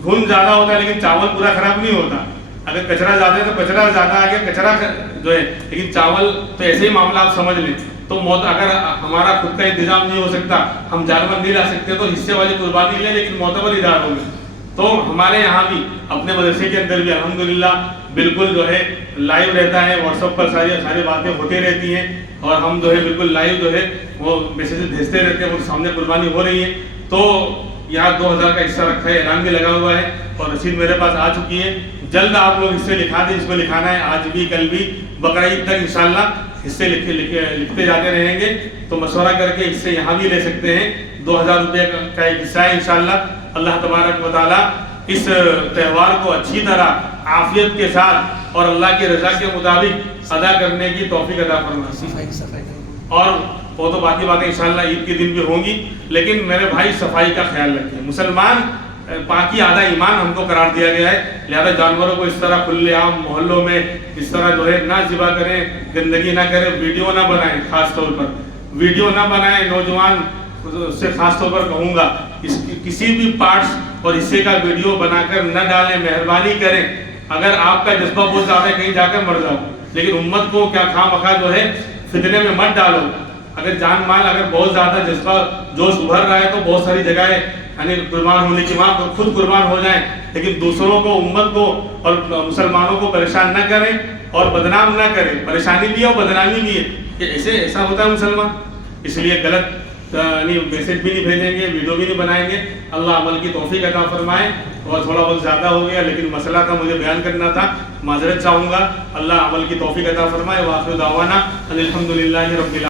گھن زیادہ ہوتا ہے لیکن چاول پورا خراب نہیں ہوتا۔ اگر کچرا زیادہ ہے تو کچرا زیادہ آ گیا، کچرا جو ہے، لیکن چاول تو ایسے ہی معاملہ آپ سمجھ لیں۔ تو اگر ہمارا خود کا انتظام نہیں ہو سکتا، ہم جانور نہیں لا سکتے، تو حصے والی قربانی لیں، لیکن معتبر اداروں میں۔ تو ہمارے یہاں بھی اپنے مدرسے کے اندر بھی الحمدللہ بالکل جو ہے لائیو رہتا ہے، واٹس ایپ پر ساری باتیں ہوتی رہتی ہیں، اور ہم جو ہے بالکل لائیو جو ہے وہ میسیج بھیجتے رہتے ہیں، وہ سامنے قربانی ہو رہی ہے۔ تو یہاں 2000 کا حصہ رکھا ہے، اعلان بھی لگا ہوا ہے، اور رسید میرے پاس آ چکی ہے۔ جلد آپ لوگ حصے لکھا دیں، اس میں لکھانا ہے، آج بھی کل بھی بقرعید تک انشاءاللہ حصے لکھتے جاتے رہیں گے۔ تو مشورہ کر کے حصے یہاں بھی لے سکتے ہیں۔ 2000 روپے کا ایک حصہ ہے انشاءاللہ۔ اللہ تبارک و تعالیٰ اس تہوار کو اچھی طرح عافیت کے ساتھ اور اللہ کی رضا کے مطابق ادا کرنے کی توفیق عطا فرمائے۔ اور وہ تو باقی باتیں انشاءاللہ عید کے دن بھی ہوں گی، لیکن میرے بھائی صفائی کا خیال رکھیں۔ مسلمان پاکی آدھا ایمان ہم کو قرار دیا گیا ہے، لہذا جانوروں کو اس طرح کھلے عام محلوں میں اس طرح جو ہے نہ ذبح کریں، گندگی نہ کریں، ویڈیو نہ بنائیں، خاص طور پر ویڈیو نہ بنائیں۔ نوجوان سے خاص طور پر کہوں گا، کسی بھی پارٹس اور حصے کا ویڈیو بنا کر نہ ڈالیں، مہربانی کریں۔ اگر آپ کا جذبہ بہت زیادہ ہے کہیں جا کر مر جاؤ، لیکن امت کو کیا خواہ مخواہ جو ہے فتنے میں مت ڈالو۔ اگر جان مال اگر بہت زیادہ جذبہ جوش ابھر رہا ہے تو بہت ساری جگہیں یعنی قربان ہونے کی، وہاں خود قربان ہو جائیں، لیکن دوسروں کو، امت کو اور مسلمانوں کو پریشان نہ کریں اور بدنام نہ کریں۔ پریشانی بھی ہے اور بدنامی بھی ہے کہ ایسا ہوتا ہے مسلمان۔ اس لیے غلط میسج بھی نہیں بھیجیں گے، ویڈیو بھی نہیں بنائیں گے۔ اللہ عمل کی توفیق عطا فرمائے۔ اور تھوڑا بہت زیادہ ہو گیا، لیکن مسئلہ تھا مجھے بیان کرنا تھا، معذرت چاہوں گا۔ اللہ عمل کی توفیق عطا فرمائے۔ وآخر دعوانا ان الحمدللہ رب العالمین۔